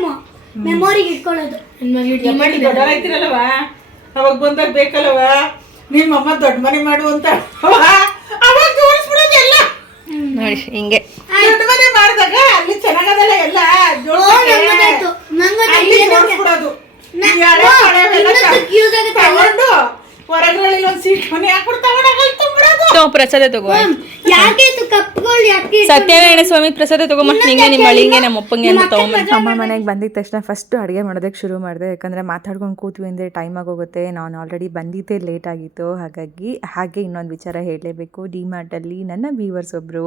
ಮೆಮೊರಿಗೆ ಇಟ್ಕೊಳ್ಳೋದು.
ಮಾಡಿ ದೊಡ್ಡವರಾಯ್ತಿರಲ್ಲವ ಅವಾಗ ಬಂದಾಗ ಬೇಕಲ್ಲವ ನಿಮ್ಮಮ್ಮ ದೊಡ್ಡ ಮನೆ ಮಾಡು ಅಂತ. ಅವಾಗ ಎಲ್ಲ.
ನೋಡಿ ಹಿಂಗೆ.
ದೊಡ್ಡ ಮನೆ ಮಾಡಿದಾಗ ಅಲ್ಲಿ ಚೆನ್ನಾಗದಲ್ಲ ಎಲ್ಲ.
ಜೋಳ
ಜೋಡಿಸ್ಬಿಡೋದು ತಗೊಂಡು ಹೊರಗಡೆ ಒಂದು ಸೀಟ್ ಮನೆ
ತಗೋ ಪ್ರಸಾದ ತಗೋ.
ಯಾಕೆ ಇದು ಕಪ್ಗಳು ಯಾಕೆ
ಸತ್ಯನಾರಾಯಣ ಸ್ವಾಮಿ ಪ್ರಸಾದ ತಗೊಂಬ ನಿಂಗೆ ನಿಮ್ಮ ಅಳಿಂಗೆ ನಮ್ಮ ಅಪ್ಪಂಗೆ ಅಂತ
ಅಮ್ಮ ಮನೆಗೆ ಬಂದಿದ ತಕ್ಷಣ ಫಸ್ಟ್ ಅಡುಗೆ ಮಾಡೋದಕ್ಕೆ ಶುರು ಮಾಡಿದೆ. ಯಾಕಂದರೆ ಮಾತಾಡ್ಕೊಂಡು ಕೂತ್ವಿ ಅಂದರೆ ಟೈಮ್ ಆಗೋಗುತ್ತೆ. ನಾನು ಆಲ್ರೆಡಿ ಬಂದಿದ್ದೆ ಲೇಟ್ ಆಗಿತ್ತು. ಹಾಗಾಗಿ ಹಾಗೆ ಇನ್ನೊಂದು ವಿಚಾರ ಹೇಳಲೇಬೇಕು. ಡಿ ಮಾರ್ಟಲ್ಲಿ ನನ್ನ ವ್ಯೂವರ್ಸ್ ಒಬ್ಬರು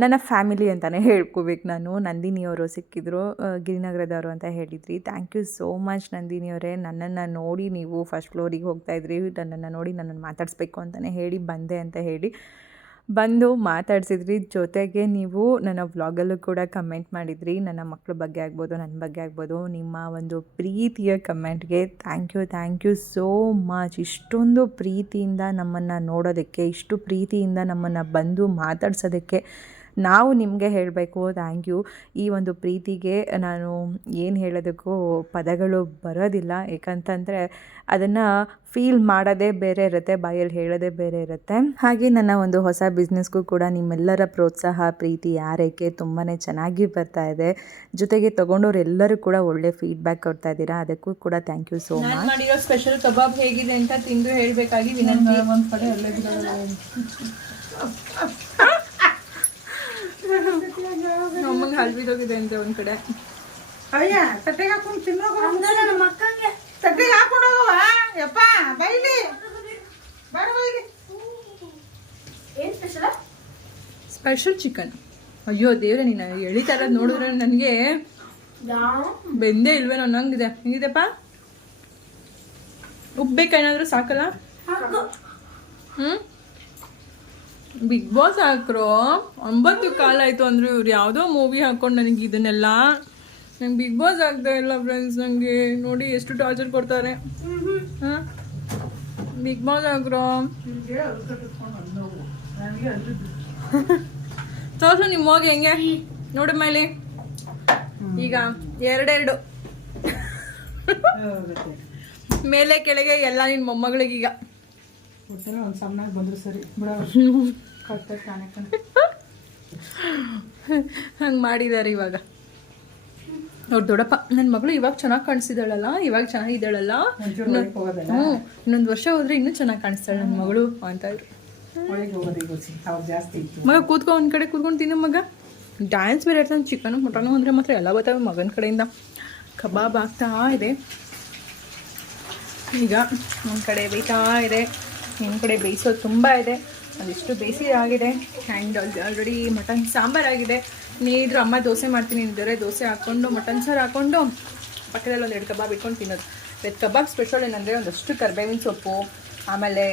ನನ್ನ ಫ್ಯಾಮಿಲಿ ಅಂತಲೇ ಹೇಳ್ಕೋಬೇಕು ನಾನು. ನಂದಿನಿಯವರು ಸಿಕ್ಕಿದ್ರು ಗಿರಿನಗರದವರು ಅಂತ ಹೇಳಿದ್ರಿ. ಥ್ಯಾಂಕ್ ಯು ಸೋ ಮಚ್ ನಂದಿನಿಯವರೇ ನನ್ನನ್ನು ನೋಡಿ ನೀವು ಫಸ್ಟ್ ಫ್ಲೋರಿಗೆ ಹೋಗ್ತಾಯಿದ್ರಿ ನನ್ನನ್ನು ನೋಡಿ ನನ್ನನ್ನು ಮಾತಾಡಿಸ್ಬೇಕು ಅಂತಲೇ ಹೇಳಿ ಬಂದೆ ಅಂತ ಹೇಳಿ. ಬಂದು ಮಾತಾಡಿಸಿದ್ರಿ. ಜೊತೆಗೆ ನೀವು ನನ್ನ ವ್ಲಾಗಲ್ಲೂ ಕೂಡ ಕಮೆಂಟ್ ಮಾಡಿದ್ರಿ. ನನ್ನ ಮಕ್ಕಳ ಬಗ್ಗೆ ಆಗ್ಬೋದು ನನ್ನ ಬಗ್ಗೆ ಆಗ್ಬೋದು. ನಿಮ್ಮ ಒಂದು ಪ್ರೀತಿಯ ಕಮೆಂಟ್ಗೆ thank you thank you so much ಇಷ್ಟೊಂದು ಪ್ರೀತಿಯಿಂದ ನಮ್ಮನ್ನು ನೋಡೋದಕ್ಕೆ, ಇಷ್ಟು ಪ್ರೀತಿಯಿಂದ ನಮ್ಮನ್ನು ಬಂದು ಮಾತಾಡ್ಸೋದಕ್ಕೆ ನಾವು ನಿಮಗೆ ಹೇಳಬೇಕು ಥ್ಯಾಂಕ್ ಯು ಈ ಒಂದು ಪ್ರೀತಿಗೆ ನಾನು ಏನು ಹೇಳೋದಕ್ಕೂ ಪದಗಳು ಬರೋದಿಲ್ಲ. ಯಾಕಂತಂದರೆ ಅದನ್ನು ಫೀಲ್ ಮಾಡೋದೇ ಬೇರೆ ಇರುತ್ತೆ ಬಾಯಲ್ಲಿ ಹೇಳೋದೇ ಬೇರೆ ಇರುತ್ತೆ. ಹಾಗೆ ನನ್ನ ಒಂದು ಹೊಸ ಬಿಸ್ನೆಸ್ಗೂ ಕೂಡ ನಿಮ್ಮೆಲ್ಲರ ಪ್ರೋತ್ಸಾಹ ಪ್ರೀತಿ ಆರೈಕೆ ತುಂಬಾ ಚೆನ್ನಾಗಿ ಬರ್ತಾ ಇದೆ. ಜೊತೆಗೆ ತೊಗೊಂಡವ್ರು ಎಲ್ಲರೂ ಕೂಡ ಒಳ್ಳೆ ಫೀಡ್ಬ್ಯಾಕ್ ಕೊಡ್ತಾ ಇದ್ದೀರಾ ಅದಕ್ಕೂ ಕೂಡ ಥ್ಯಾಂಕ್ ಯು ಸೋ ಮಚ್
ಮಾಡಿರೋ ಸ್ಪೆಷಲ್ ಕಬಾಬ್ ಹೇಗಿದೆ ಅಂತ ತಿಂದು ಹೇಳಬೇಕಾಗಿ ವಿನಂತಿ.
ಒಂದು ಕಡೆ ಅಲ್ಲೇ [LAUGHS]
ನಮ್ಮಂಗೆ ಹಲ್ವಿದೋಗಿದೆ ಅಂತೆ ಒಂದ್ ಕಡೆ.
ಅಯ್ಯ ತಟ್ಟೆಗೆ ಹಾಕೊಂಡು ತಿನ್ನೋಗ
ಮಕ್ಕಂಗೆ
ತಟ್ಟೆಗೆ ಹಾಕೊಂಡು ಹೋಗವ ಯಪ್ಪ ಬೈಲಿ. ಬಾರ ಬೈಲಿ.
ಏನ್ ಸ್ಪೆಷಲ್
ಸ್ಪೆಷಲ್ ಚಿಕನ್ ಅಯ್ಯೋ ದೇವ್ರೆ ನೀನು ಎಳಿತಾರ ನೋಡಿದ್ರೆ ನನಗೆ ಬೆಂದೇ ಇಲ್ವೇನೋ ಅನ್ನಂಗಿದೆ. ಹೆಂಗಿದೆಪ್ಪ? ಉಬ್ಬೇಕೇನಾದ್ರೂ ಸಾಕಲ್ಲ? ಹ್ಮ್? ಬಿಗ್ ಬಾಸ್ ಹಾಕ್ರು? ಒಂಬತ್ತು ಕಾಲ ಆಯ್ತು ಅಂದ್ರೆ ಇವ್ರು ಯಾವುದೋ ಮೂವಿ ಹಾಕೊಂಡು ನನಗೆ ಇದನ್ನೆಲ್ಲ ನಂಗೆ ಬಿಗ್ ಬಾಸ್ ಆಗ್ತಾ ಇಲ್ಲ ಫ್ರೆಂಡ್ಸ್ ನನಗೆ ನೋಡಿ ಎಷ್ಟು ಟಾರ್ಚರ್ ಕೊಡ್ತಾರೆ. ಹಾಂ? Big Boss ಹಾಕ್ರು? [LAUGHS] ತೋರ್ಸು ನಿಮ್ಮ ಹೋಗಿ ಹೆಂಗೆ? ನೋಡಿ ಮೇಲೆ. ಈಗ ಎರಡೆರಡು. [LAUGHS] ಮೇಲೆ ಕೆಳಗೆ ಎಲ್ಲ ನಿನ್ನ ಮೊಮ್ಮಗಳಿಗೀಗ.
ಗೊತ್ತಿಲ್ಲ ಒಂದು ಸಣ್ಣಗೆ ಬಂದ್ರು ಸರಿ. ಬಿಡ ಕಷ್ಟ ಕಾಣೆ ಕಣ.
ಹಂಗೆ ಮಾಡಿದ್ದಾರೆ ಇವಾಗ. ಅವ್ರು ದೊಡ್ಡಪ್ಪ ನನ್ನ ಮಗಳು ಇವಾಗ ಚೆನ್ನಾಗಿ ಕಾಣಿಸಿದಾಳಲ್ಲ ಇವಾಗ ಚೆನ್ನಾಗಿದ್ದಾಳಲ್ಲ. ಹ್ಞೂ ಇನ್ನೊಂದು ವರ್ಷ ಹೋದ್ರೆ ಇನ್ನೂ ಚೆನ್ನಾಗಿ ಕಾಣಿಸ್ತಾಳೆ ನನ್ನ ಮಗಳು ಅಂತ ಇದ್ರು. ಮಗ ಕೂತ್ಕೊ ಒಂದು ಕಡೆ ಕೂತ್ಕೊಂಡು ತಿನ್ನು ಮಗ. ಡ್ಯಾನ್ಸ್ ಬೇರೆ ಇರ್ತಾನೆ ಚಿಕನ್ ಮಟನು ಅಂದರೆ ಮಾತ್ರ ಎಲ್ಲ ಬರ್ತಾವೆ ಮಗನ ಕಡೆಯಿಂದ. ಕಬಾಬ್ ಆಗ್ತಾ ಇದೆ. ಈಗ ಒಂದು ಕಡೆ ಬೈತಾ ಇದೆ. ಇನ್ನೊಂದು ಕಡೆ ಬೇಯಿಸೋದು ತುಂಬ ಇದೆ. ಅದಿಷ್ಟು ಬೇಯಿಸಿ ಆಗಿದೆ. ಆ್ಯಂಡ್ ಆಲ್ರೆಡಿ ಮಟನ್ ಸಾಂಬಾರು ಆಗಿದೆ. ನೀರು ಅಮ್ಮ ದೋಸೆ ಮಾಡ್ತೀನಿ ಅಂದರೆ ದೋಸೆ ಹಾಕ್ಕೊಂಡು ಮಟನ್ ಸಾರು ಹಾಕ್ಕೊಂಡು ಪಕ್ಕದಲ್ಲಿ ಒಂದು ಎರಡು ಕಬಾಬ್ ಇಟ್ಕೊಂಡು ತಿನ್ನೋದು. ಎರಡು ಕಬಾಬ್ ಸ್ಪೆಷಲ್ ಏನಂದರೆ ಒಂದಷ್ಟು ಕರ್ಬೇವಿನ ಸೊಪ್ಪು, ಆಮೇಲೆ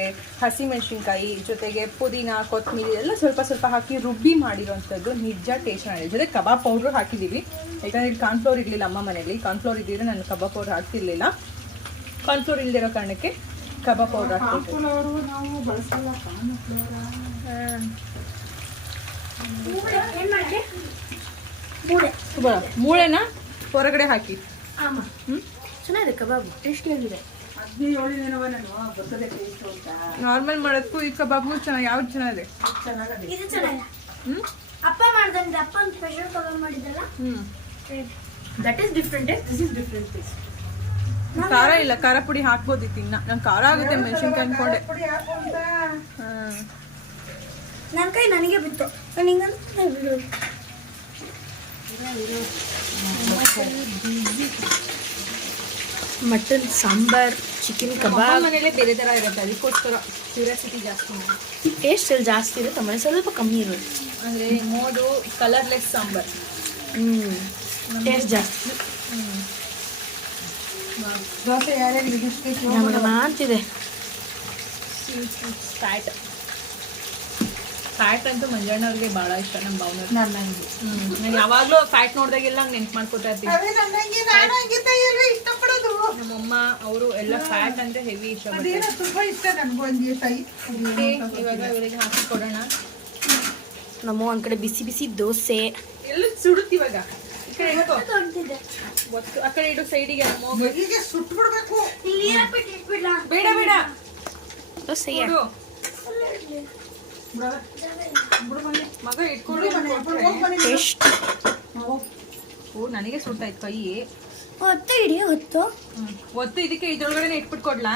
ಹಸಿಮೆಣಸಿನ್ಕಾಯಿ, ಜೊತೆಗೆ ಪುದೀನ, ಕೊತ್ತಂಬರಿ ಎಲ್ಲ ಸ್ವಲ್ಪ ಸ್ವಲ್ಪ ಹಾಕಿ ರುಬ್ಬಿ ಮಾಡಿರೋಂಥದ್ದು ನಿಜ ಟೇಸ್ಟ್ ಮಾಡಿದೆ ಜೊತೆ ಕಬಾಬ್ ಪೌಡ್ರು ಹಾಕಿದ್ದೀವಿ. ಯಾಕಂದರೆ ಇಲ್ಲಿ ಕಾರ್ನ್ಫ್ಲೋರ್ ಇರಲಿಲ್ಲ ಅಮ್ಮ ಮನೆಯಲ್ಲಿ. ಕಾರ್ನ್ಫ್ಲೋರ್ ಇದ್ದಿದ್ರೆ ನಾನು ಕಬಾಬ್ ಪೌಡ್ರ್ ಹಾಕ್ತಿರ್ಲಿಲ್ಲ. ಕಾರ್ನ್ಫ್ಲೋರ್ ಇಲ್ಲದಿರೋ ಕಾರಣಕ್ಕೆ ಕಬಾಬ್ ಪೌಡರ್
ಮೂಡೆ
ಮೂಳೆನ ಹೊರಗಡೆ ಹಾಕಿ.
ಆಮ. ಚೆನ್ನಾಗಿದೆ ಕಬಾಬ್ ಟೇಸ್ಟಿಯಾಗಿದೆ.
ನಾರ್ಮಲ್ ಮಾಡೋದಕ್ಕೂ ಈ ಕಬಾಬ್ಗೂ ಚೆನ್ನಾಗಿ ಯಾವ್ದು ಚೆನ್ನಾಗಿದೆ?
ಅಪ್ಪ ಮಾಡ್ದಂಗೆ ಅಪ್ಪ ಒಂದು ಸ್ಪೆಷಲ್ ಕಬಾಬ್ ಮಾಡಿದ್ದಲ್ಲ?
ಹ್ಞೂ
that is different
this is different taste
ಖಾರ ಇಲ್ಲ ಖಾರ ಪುಡಿ ಹಾಕ್ಬೋದಿತ್ತು ತಿನ್ನ ನಂಗೆ ಖಾರ ಆಗುತ್ತೆ ಮೆಣಸಿನ್ಕಾಯಿ ಅನ್ಕೊಂಡೆ
ನನ್ನ ಕೈ ನನಗೆ ಬಿತ್ತು. ನಾನು ಮಟನ್ ಸಾಂಬಾರ್ ಚಿಕನ್
ಕಬಾಬ್. ಮನೇಲೆ ಬೇರೆ ಥರ ಇರುತ್ತೆ ಅದಕ್ಕೋಸ್ಕರ ಕ್ಯೂರಿಯಾಸಿಟಿ ಜಾಸ್ತಿ
ಟೇಸ್ಟ್ ಅಲ್ಲಿ ಜಾಸ್ತಿ ಇರುತ್ತೆ ಆಮೇಲೆ ಸ್ವಲ್ಪ ಕಮ್ಮಿ ಇರುತ್ತೆ.
ಅಂದರೆ ಮೋಡು ಕಲರ್ಲೆಸ್ ಸಾಂಬಾರ್.
ಹ್ಞೂ ಟೇಸ್ಟ್ ಜಾಸ್ತಿ.
ದೋಸೆ ಯಾರ್ಯಾರು ಇದಿಷ್ಟು
ನಮಗೆ ಅಂತಿದೆ
ಫ್ಯಾಟ್ ಫ್ಯಾಟ್ ಅಂತೂ ಮಂಜಣ್ಣವ್ರಿಗೆ ಭಾಳ ಇಷ್ಟ ನಮ್ಮ ಭಾವನವ್ರಿಗೆ
ನನ್ನಂಗೆ.
ಹ್ಞೂ ನಾನು ಯಾವಾಗಲೂ ಫ್ಯಾಟ್ ನೋಡಿದಾಗೆಲ್ಲ ನೆನ್ಪು ಮಾಡ್ಕೊತಾ ಇರ್ತೀನಿ. ನಮ್ಮಮ್ಮ ಅವರು ಎಲ್ಲ ಫ್ಯಾಟ್ ಅಂದರೆ ಹೆವಿ ಇಷ್ಟಪಡ್ತಾರೆ
ಅದೇನೋ ತುಂಬಾ ಇಷ್ಟ ನನಗೂ ಹಂಗೆ ತಾಯಿ
ಇವಾಗ ಇವರಿಗೆ ಹಾಕಿ ಕೊಡೋಣ.
ನಮ್ಮ ಒಂದ್ ಕಡೆ ಬಿಸಿ ಬಿಸಿ ದೋಸೆ.
ಎಲ್ಲ ಸುಡುತ್ತೆ ಒತ್ತು ಆ ಕಡೆ ಇಡು ಸೈಡಿಗೆ
ಹೀಗೆ ಸುಟ್ಟು ಬಿಡ್ಬೇಕು
ಬೇಡ ಬೇಡ. ಮಗ ಇಟ್ಕೊಂಡು
ಟೇಸ್ಟ್
ಓ ನನಗೆ ಸುಟ್ಟಾಯ್ತು ಕೈ
ಒತ್ತು ಇಡಿ ಹೊತ್ತು.
ಹ್ಮ್. ಒತ್ತು ಇದಕ್ಕೆ ಇದ್ರೊಳಗಡೆ ಇಟ್ಬಿಟ್ಟು ಕೊಡ್ಲಾ?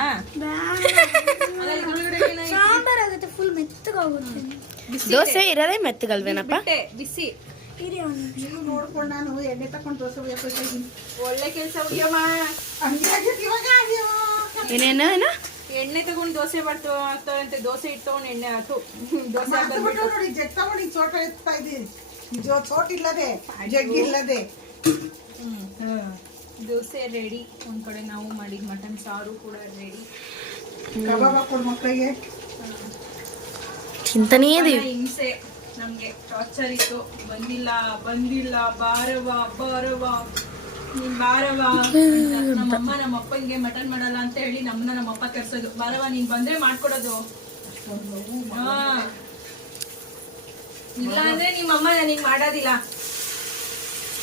ಸಾಂಬಾರ್ ಆಗುತ್ತೆ ಫುಲ್ ಮೆತ್ತಗಾಗುತ್ತೆ. ದೋಸೆ ಇರೋದೇ ಮೆತ್ತಗಲ್ವೇನಪ್ಪ?
ಬಿಟ್ಟೆ ಬಿಸಿ.
ಇರಿ ಒಂದು
ನೋಡ್ಕೊಂಡು ನಾನು ಎಣ್ಣೆ ತಕೊಂಡು ದೋಸೆ ಹೋಗ್ತಾ
ಒಳ್ಳೆ ಕೆಲಸ
ಹಂಗೆ ಇವಾಗ.
ಏನೇನು ಏನೋ?
ಎಣ್ಣೆ ತಗೊಂಡು ದೋಸೆ ಮಾಡ್ತೋ ಆಗ್ತಾವಂತೆ ದೋಸೆ ಇಟ್ಟು ತಗೊಂಡು ಎಣ್ಣೆ ಹಾಕು. [LAUGHS] ದೋಸೆ
ಮರ್ತು ನೋಡಿ ಜಗ್ ತಗೊಂಡು ಈ ಚೋಟ ಎತ್ತಾ ಇದ್ದೀನಿ. ಇದು ಚೋಟ್ ಇಲ್ಲದೆ ಜಗ್ ಇಲ್ಲದೆ.
ಹ್ಮ್. ದೋಸೆ ರೆಡಿ. ಒಂದ್ ಕಡೆ ನಾವು ಮಾಡಿದ ಮಟನ್ ಸಾರು ಕೂಡ ರೆಡಿ.
ಕಬಾಬ್ ಹಾಕೊಡು ಮಕ್ಕಳಿಗೆ.
ಹಿಂಸೆ. ನಮ್ಗೆ ಟಾರ್ಚರ್ ಇತ್ತು. ಬಂದಿಲ್ಲ ಬಂದಿಲ್ಲ ಬಾರವ ಬಾರವ ನೀನ್ ಬಾರವ ನಮ್ಮಮ್ಮ ನಮ್ಮ ಅಪ್ಪನಿಗೆ ಮಟನ್ ಮಾಡಲ್ಲ ಅಂತ ಹೇಳಿ ನಮ್ಮನ್ನ ನಮ್ಮಪ್ಪ ಕರ್ಸೋದು. ಬಾರವ ನೀನ್ ಬಂದ್ರೆ ಮಾಡ್ಕೊಡೋದು. ಹಾ. ಇಲ್ಲ ಅಂದ್ರೆ ನಿಮ್ಮಮ್ಮ ನನಗೆ ಮಾಡೋದಿಲ್ಲ.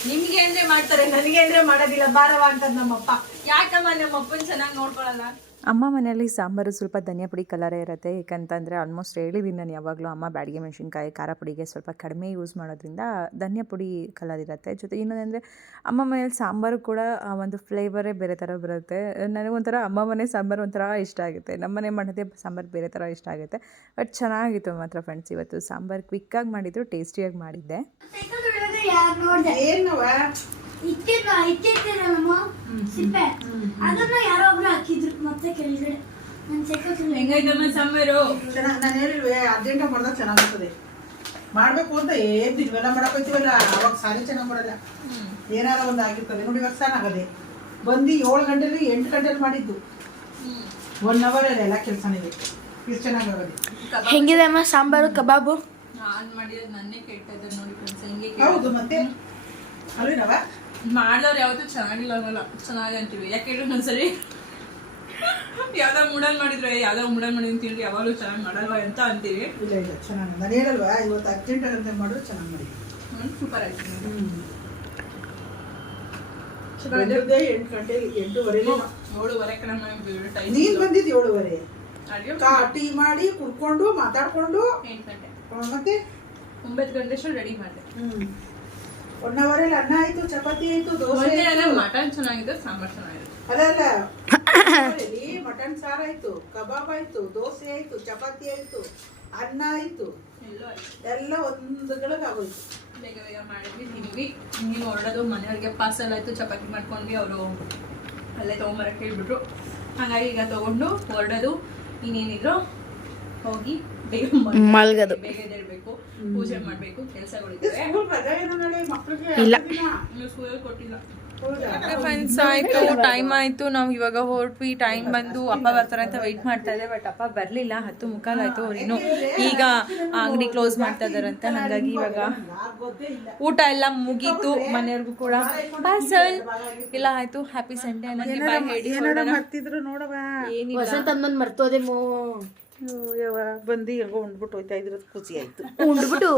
ನಿಮ್ಗೆ ಅಂದ್ರೆ ಮಾಡ್ತಾರೆ ನನಗೆ ಅಂದ್ರೆ ಮಾಡೋದಿಲ್ಲ ಬಾರವ ಅಂತ ನಮ್ಮಪ್ಪ ಯಾಕಮ್ಮ ನಮ್ಮಪ್ಪನ್ ಚೆನ್ನಾಗಿ ನೋಡ್ಕೊಳಲ್ಲ?
ಅಮ್ಮ ಮನೆಯಲ್ಲಿ ಸಾಂಬಾರು ಸ್ವಲ್ಪ ಧನಿಯಾ ಪುಡಿ ಕಲರೇ ಇರುತ್ತೆ. ಏಕಂತಂದರೆ ಆಲ್ಮೋಸ್ಟ್ ಹೇಳಿದ್ದೀನಿ ನಾನು ಯಾವಾಗಲೂ ಅಮ್ಮ ಬ್ಯಾಡಿಗೆ ಮೆಣಸಿನ್ಕಾಯಿ, ಖಾರ ಪುಡಿಗೆ ಸ್ವಲ್ಪ ಕಡಿಮೆ ಯೂಸ್ ಮಾಡೋದ್ರಿಂದ ಧನಿಯಾ ಪುಡಿ ಕಲರ್ ಇರುತ್ತೆ. ಜೊತೆ ಇನ್ನೊಂದಂದರೆ ಅಮ್ಮ ಮನೇಲಿ ಸಾಂಬಾರು ಕೂಡ ಒಂದು ಫ್ಲೇವರೇ ಬೇರೆ ಥರ ಬರುತ್ತೆ. ನನಗೊಂಥರ ಅಮ್ಮ ಮನೆ ಸಾಂಬಾರು ಒಂಥರ ಇಷ್ಟ ಆಗುತ್ತೆ. ನಮ್ಮ ಮನೆ ಮಾಡೋದೇ ಸಾಂಬಾರು ಬೇರೆ ಥರ ಇಷ್ಟ ಆಗುತ್ತೆ. ಬಟ್ ಚೆನ್ನಾಗಿತ್ತು ಮಾತ್ರ ಫ್ರೆಂಡ್ಸ್ ಇವತ್ತು. ಸಾಂಬಾರು ಕ್ವಿಕ್ಕಾಗಿ ಮಾಡಿದ್ರು ಟೇಸ್ಟಿಯಾಗಿ ಮಾಡಿದ್ದೆ.
ಇಟ್ಟಿದ್ದ ಇಟ್ಟಿರ್ತೀರಲ್ಲಮ್ಮ ಸಿಪ್ಪೆ. ಅದನ್ನ ಯಾರೋ ಒಬ್ರು ಹಾಕಿದ್ರು ಮತ್ತೆ ಕೆಳಗಡೆ. ನನ್ ಸೈಕಲ್
ಹೆಂಗೈತಮ್ಮ ಸಾಂಬಾರು
ಚೆನ್ನಾಗಿ ನಾನು ಹೇಳಿಲ್ವೇ ಅರ್ಜೆಂಟಾಗಿ ಮಾಡಿದಾಗ ಚೆನ್ನಾಗಿರ್ತದೆ ಮಾಡಬೇಕು ಅಂತ ಏನು ಇವೆಲ್ಲ ಮಾಡಕ್ ಹೋಯ್ತೀವಲ್ಲ ಅವಾಗ ಸಾರಿ ಚೆನ್ನಾಗಿ ಮಾಡಲ್ಲ. ಏನಾರ ಒಂದು ಆಗಿರ್ತದೆ ನೋಡಿ ಇವಾಗ ಚೆನ್ನಾಗದೆ ಬಂದು ಏಳು ಗಂಟೆಲಿ ಎಂಟು ಗಂಟೆಲಿ ಮಾಡಿದ್ದು. ಒನ್ ಅವರಲ್ಲಿ ಎಲ್ಲ ಇದು ಚೆನ್ನಾಗಿ ಚೆನ್ನಾಗಾಗದೆ
ಹೆಂಗಿದೆ ಅಮ್ಮ ಸಾಂಬಾರು ಕಬಾಬು?
ನಾನ್ ಮಾಡಿರೋದು ನನ್ನೇ ಇದ್ದಾರೆ ನೋಡಿ ಫ್ರೆಂಡ್ಸ್ ಹೆಂಗೆ
ಹೌದು ಮತ್ತೆ? ಅಲ್ವೇನವ?
ಮಾಡಿದವ್ರು ಯಾವತ್ತೂ ಚೆನ್ನಾಗಿಲ್ಲ ಅನ್ನಲ್ಲ. ಚೆನ್ನಾಗಿ ಅಂತೀವಿ. ಯಾಕೆ ಹೇಳಿ ಒಂದ್ಸರಿ? ಯಾವ್ದೋ ಮೂಡಲ್ ಮಾಡಿದ್ರೆ. ಯಾವ್ದೋ ಮೂಡಲ್ ಮಾಡಿದ್ರೆ ತಿಂದ್ರೆ ಯಾವಾಗಲೂ ಚೆನ್ನಾಗಿ ಮಾಡಲ್ವಾ ಅಂತ ಅಂತೀವಿ.
ಇಲ್ಲ ಇಲ್ಲ. ಚೆನ್ನಾಗಿ ನಾನು ಹೇಳಲ್ವಾ? ಇವತ್ತು ಅರ್ಜೆಂಟ್ ಅಂತ ಮಾಡಿದ್ರೆ ಚೆನ್ನಾಗಿ ಮಾಡಿ.
ಸೂಪರ್ ಆಯ್ತು.
ಎಂಟು ಗಂಟೆ ಎಂಟೂವರೆ.
ಏಳುವರೆ ಕಡೆ ಟೈಮ್
ನೀನ್ ಬಂದಿದ್ದು ಏಳುವರೆ. ಟೀ ಮಾಡಿ ಕುಡ್ಕೊಂಡು ಮಾತಾಡ್ಕೊಂಡು.
ಎಂಟು ಗಂಟೆ.
ಮತ್ತೆ?
ಒಂಬತ್ತು ಗಂಟೆ ಅಷ್ಟು ರೆಡಿ ಮಾಡಿದೆ.
ಹ್ಮ್. ಒನ್ ಅವರಲ್ಲಿ ಅನ್ನ ಆಯ್ತು ಚಪಾತಿ ಆಯ್ತು ದೋಸೆ
ಮಟನ್ ಚೆನ್ನಾಗಿದೆ ಸಾಂಬಾರ್ ಚೆನ್ನಾಗಿದೆ.
ಅಲ್ಲ ಅಲ್ಲ. ಅವರಲ್ಲಿ ಮಟನ್ ಸಾರು ಆಯ್ತು ಕಬಾಬ್ ಆಯ್ತು ದೋಸೆ ಆಯ್ತು ಚಪಾತಿ ಆಯ್ತು ಅನ್ನ ಆಯ್ತು.
ಎಲ್ಲ
ಒಂದು ಗಳಗಾಗೋಯ್ತು
ಬೇಗ ಬೇಗ ಮಾಡಿದ್ವಿ ತಿಂದ್ವಿ. ನೀವು ಹೊರಡೋದು ಮನೆಯವ್ರಿಗೆ ಪಾರ್ಸಲ್ ಆಯಿತು ಚಪಾತಿ ಮಾಡ್ಕೊಂಡ್ವಿ ಅವರು ಅಲ್ಲೇ ತೊಗೊಂಬರಕ್ಕೆ ಹೇಳ್ಬಿಟ್ರು. ಹಾಗಾಗಿ ಈಗ ತಗೊಂಡು ಹೊರಡೋದು ಇನ್ನೇನಿದ್ರು ಹೋಗಿ ಬೇಗ
ಮಲ್ಗದು
ಪೂಜೆ ಮಾಡಬೇಕು ಕೆಲಸಗಳಿದ್ದಾವೆ
ಇಲ್ಲ.
ಕೊಟ್ಟಿಲ್ಲ. ಫ್ರೆಂಡ್ಸ್ ಆಯ್ತು ಟೈಮ್ ಆಯ್ತು. ನಾವು ಇವಾಗ ಹೊರಟ್ವಿ ಟೈಮ್ ಬಂದು ಅಪ್ಪ ಬರ್ತಾರೆ ಅಂತ ವೆಯ್ಟ್ ಮಾಡ್ತಾ ಇದ್ದೆ ಬಟ್ ಅಪ್ಪ ಬರಲಿಲ್ಲ. ಹತ್ತು ಮುಖಾಲಾಯ್ತು ಅವ್ರು ಏನೋ ಈಗ ಅಂಗಡಿ ಕ್ಲೋಸ್ ಮಾಡ್ತಾ ಇದಾರಂತೆ ಹಾಗಾಗಿ ಇವಾಗ ಊಟ ಎಲ್ಲ ಮುಗೀತು. ಮನೆಯವ್ರಿಗೂ ಕೂಡ ಪಾರ್ಸಲ್ ಎಲ್ಲ ಆಯ್ತು. ಹ್ಯಾಪಿ ಸಂಡೇ
ನೋಡವ
ಏನಿಲ್ಲ.
ಯವ್ವ ಬಂದು ಹೆಂಗೋ ಉಂಡ್ಬಿಟ್ಟು ಹೋಯ್ತಾ ಇದ್ರದ್ದು ಖುಷಿ ಆಯ್ತು.
ಉಂಡ್ಬಿಟ್ಟು?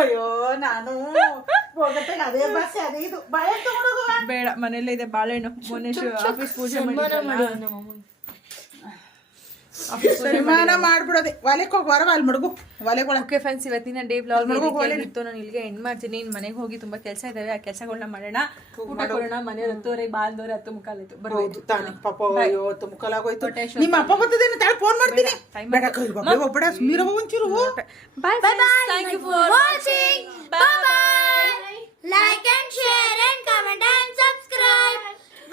ಅಯ್ಯೋ ನಾನು ಹೋಗತ್ತೆ ಅದೇ ಭಾಷೆ ಅದೇ ಇದು. ಬಾಳೆ
ಬೇಡ ಮನೆಯಲ್ಲೇ ಇದೆ ಬಾಳೆಹಣ್ಣು. ಮೊನ್ನೆ ಆಫೀಸ್ ಪೂಜೆ ಮಾಡಿದ್ರಲ್ಲ.
ವಿಮಾನ ಮಾಡ್ಬಿಡೋದೆ. ಒಲೆಗೆ ಹೋಗಿ ಹೊರವ ಅಲ್ಲಿ ಮಡಗು. ಒಲೆಗಳ
ಓಕೆ ಫ್ರೆಂಡ್ಸ್ ಇವತ್ತಿನ ಡೇ ಬ್ಲಾಗ್ ಇತ್ತು ನಾನು ಇಲ್ಲಿಗೆ ಎಂಡ್ ಮಾಡ್ತೀನಿ. ಇನ್ನು ಮನೆಗೆ ಹೋಗಿ ತುಂಬಾ ಕೆಲಸ ಇದಾವೆ. ಆ ಕೆಲಸಗಳನ್ನ ಮಾಡೋಣ. ಊಟ ಮಾಡೋಣ ಮನೆ ಹತ್ತುವರೆ ಬಾಲ್ದವ್ರೆ ಹತ್ತು ಮುಕ್ಕಾಲ್ ಆಯ್ತು ಬರ್ಬೋದು
ತಾನೆ. ಪಾಪ ಅಯ್ಯೋ ಹತ್ತು ಮುಕ್ಕಾಲ್ ಆಗೋಯ್ತು ನಿಮ್ಮ ಅಪ್ಪ ಬರ್ತದೇನು ತಾಳೆ ಫೋನ್ ಮಾಡ್ತೀನಿ. ಬೇಡ ಒಬ್ಬಡ ಮೀರ ಒಂಚೂರು.
Bye bye thank you for watching bye bye
like and share and comment and subscribe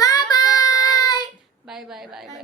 bye bye
bye bye bye bye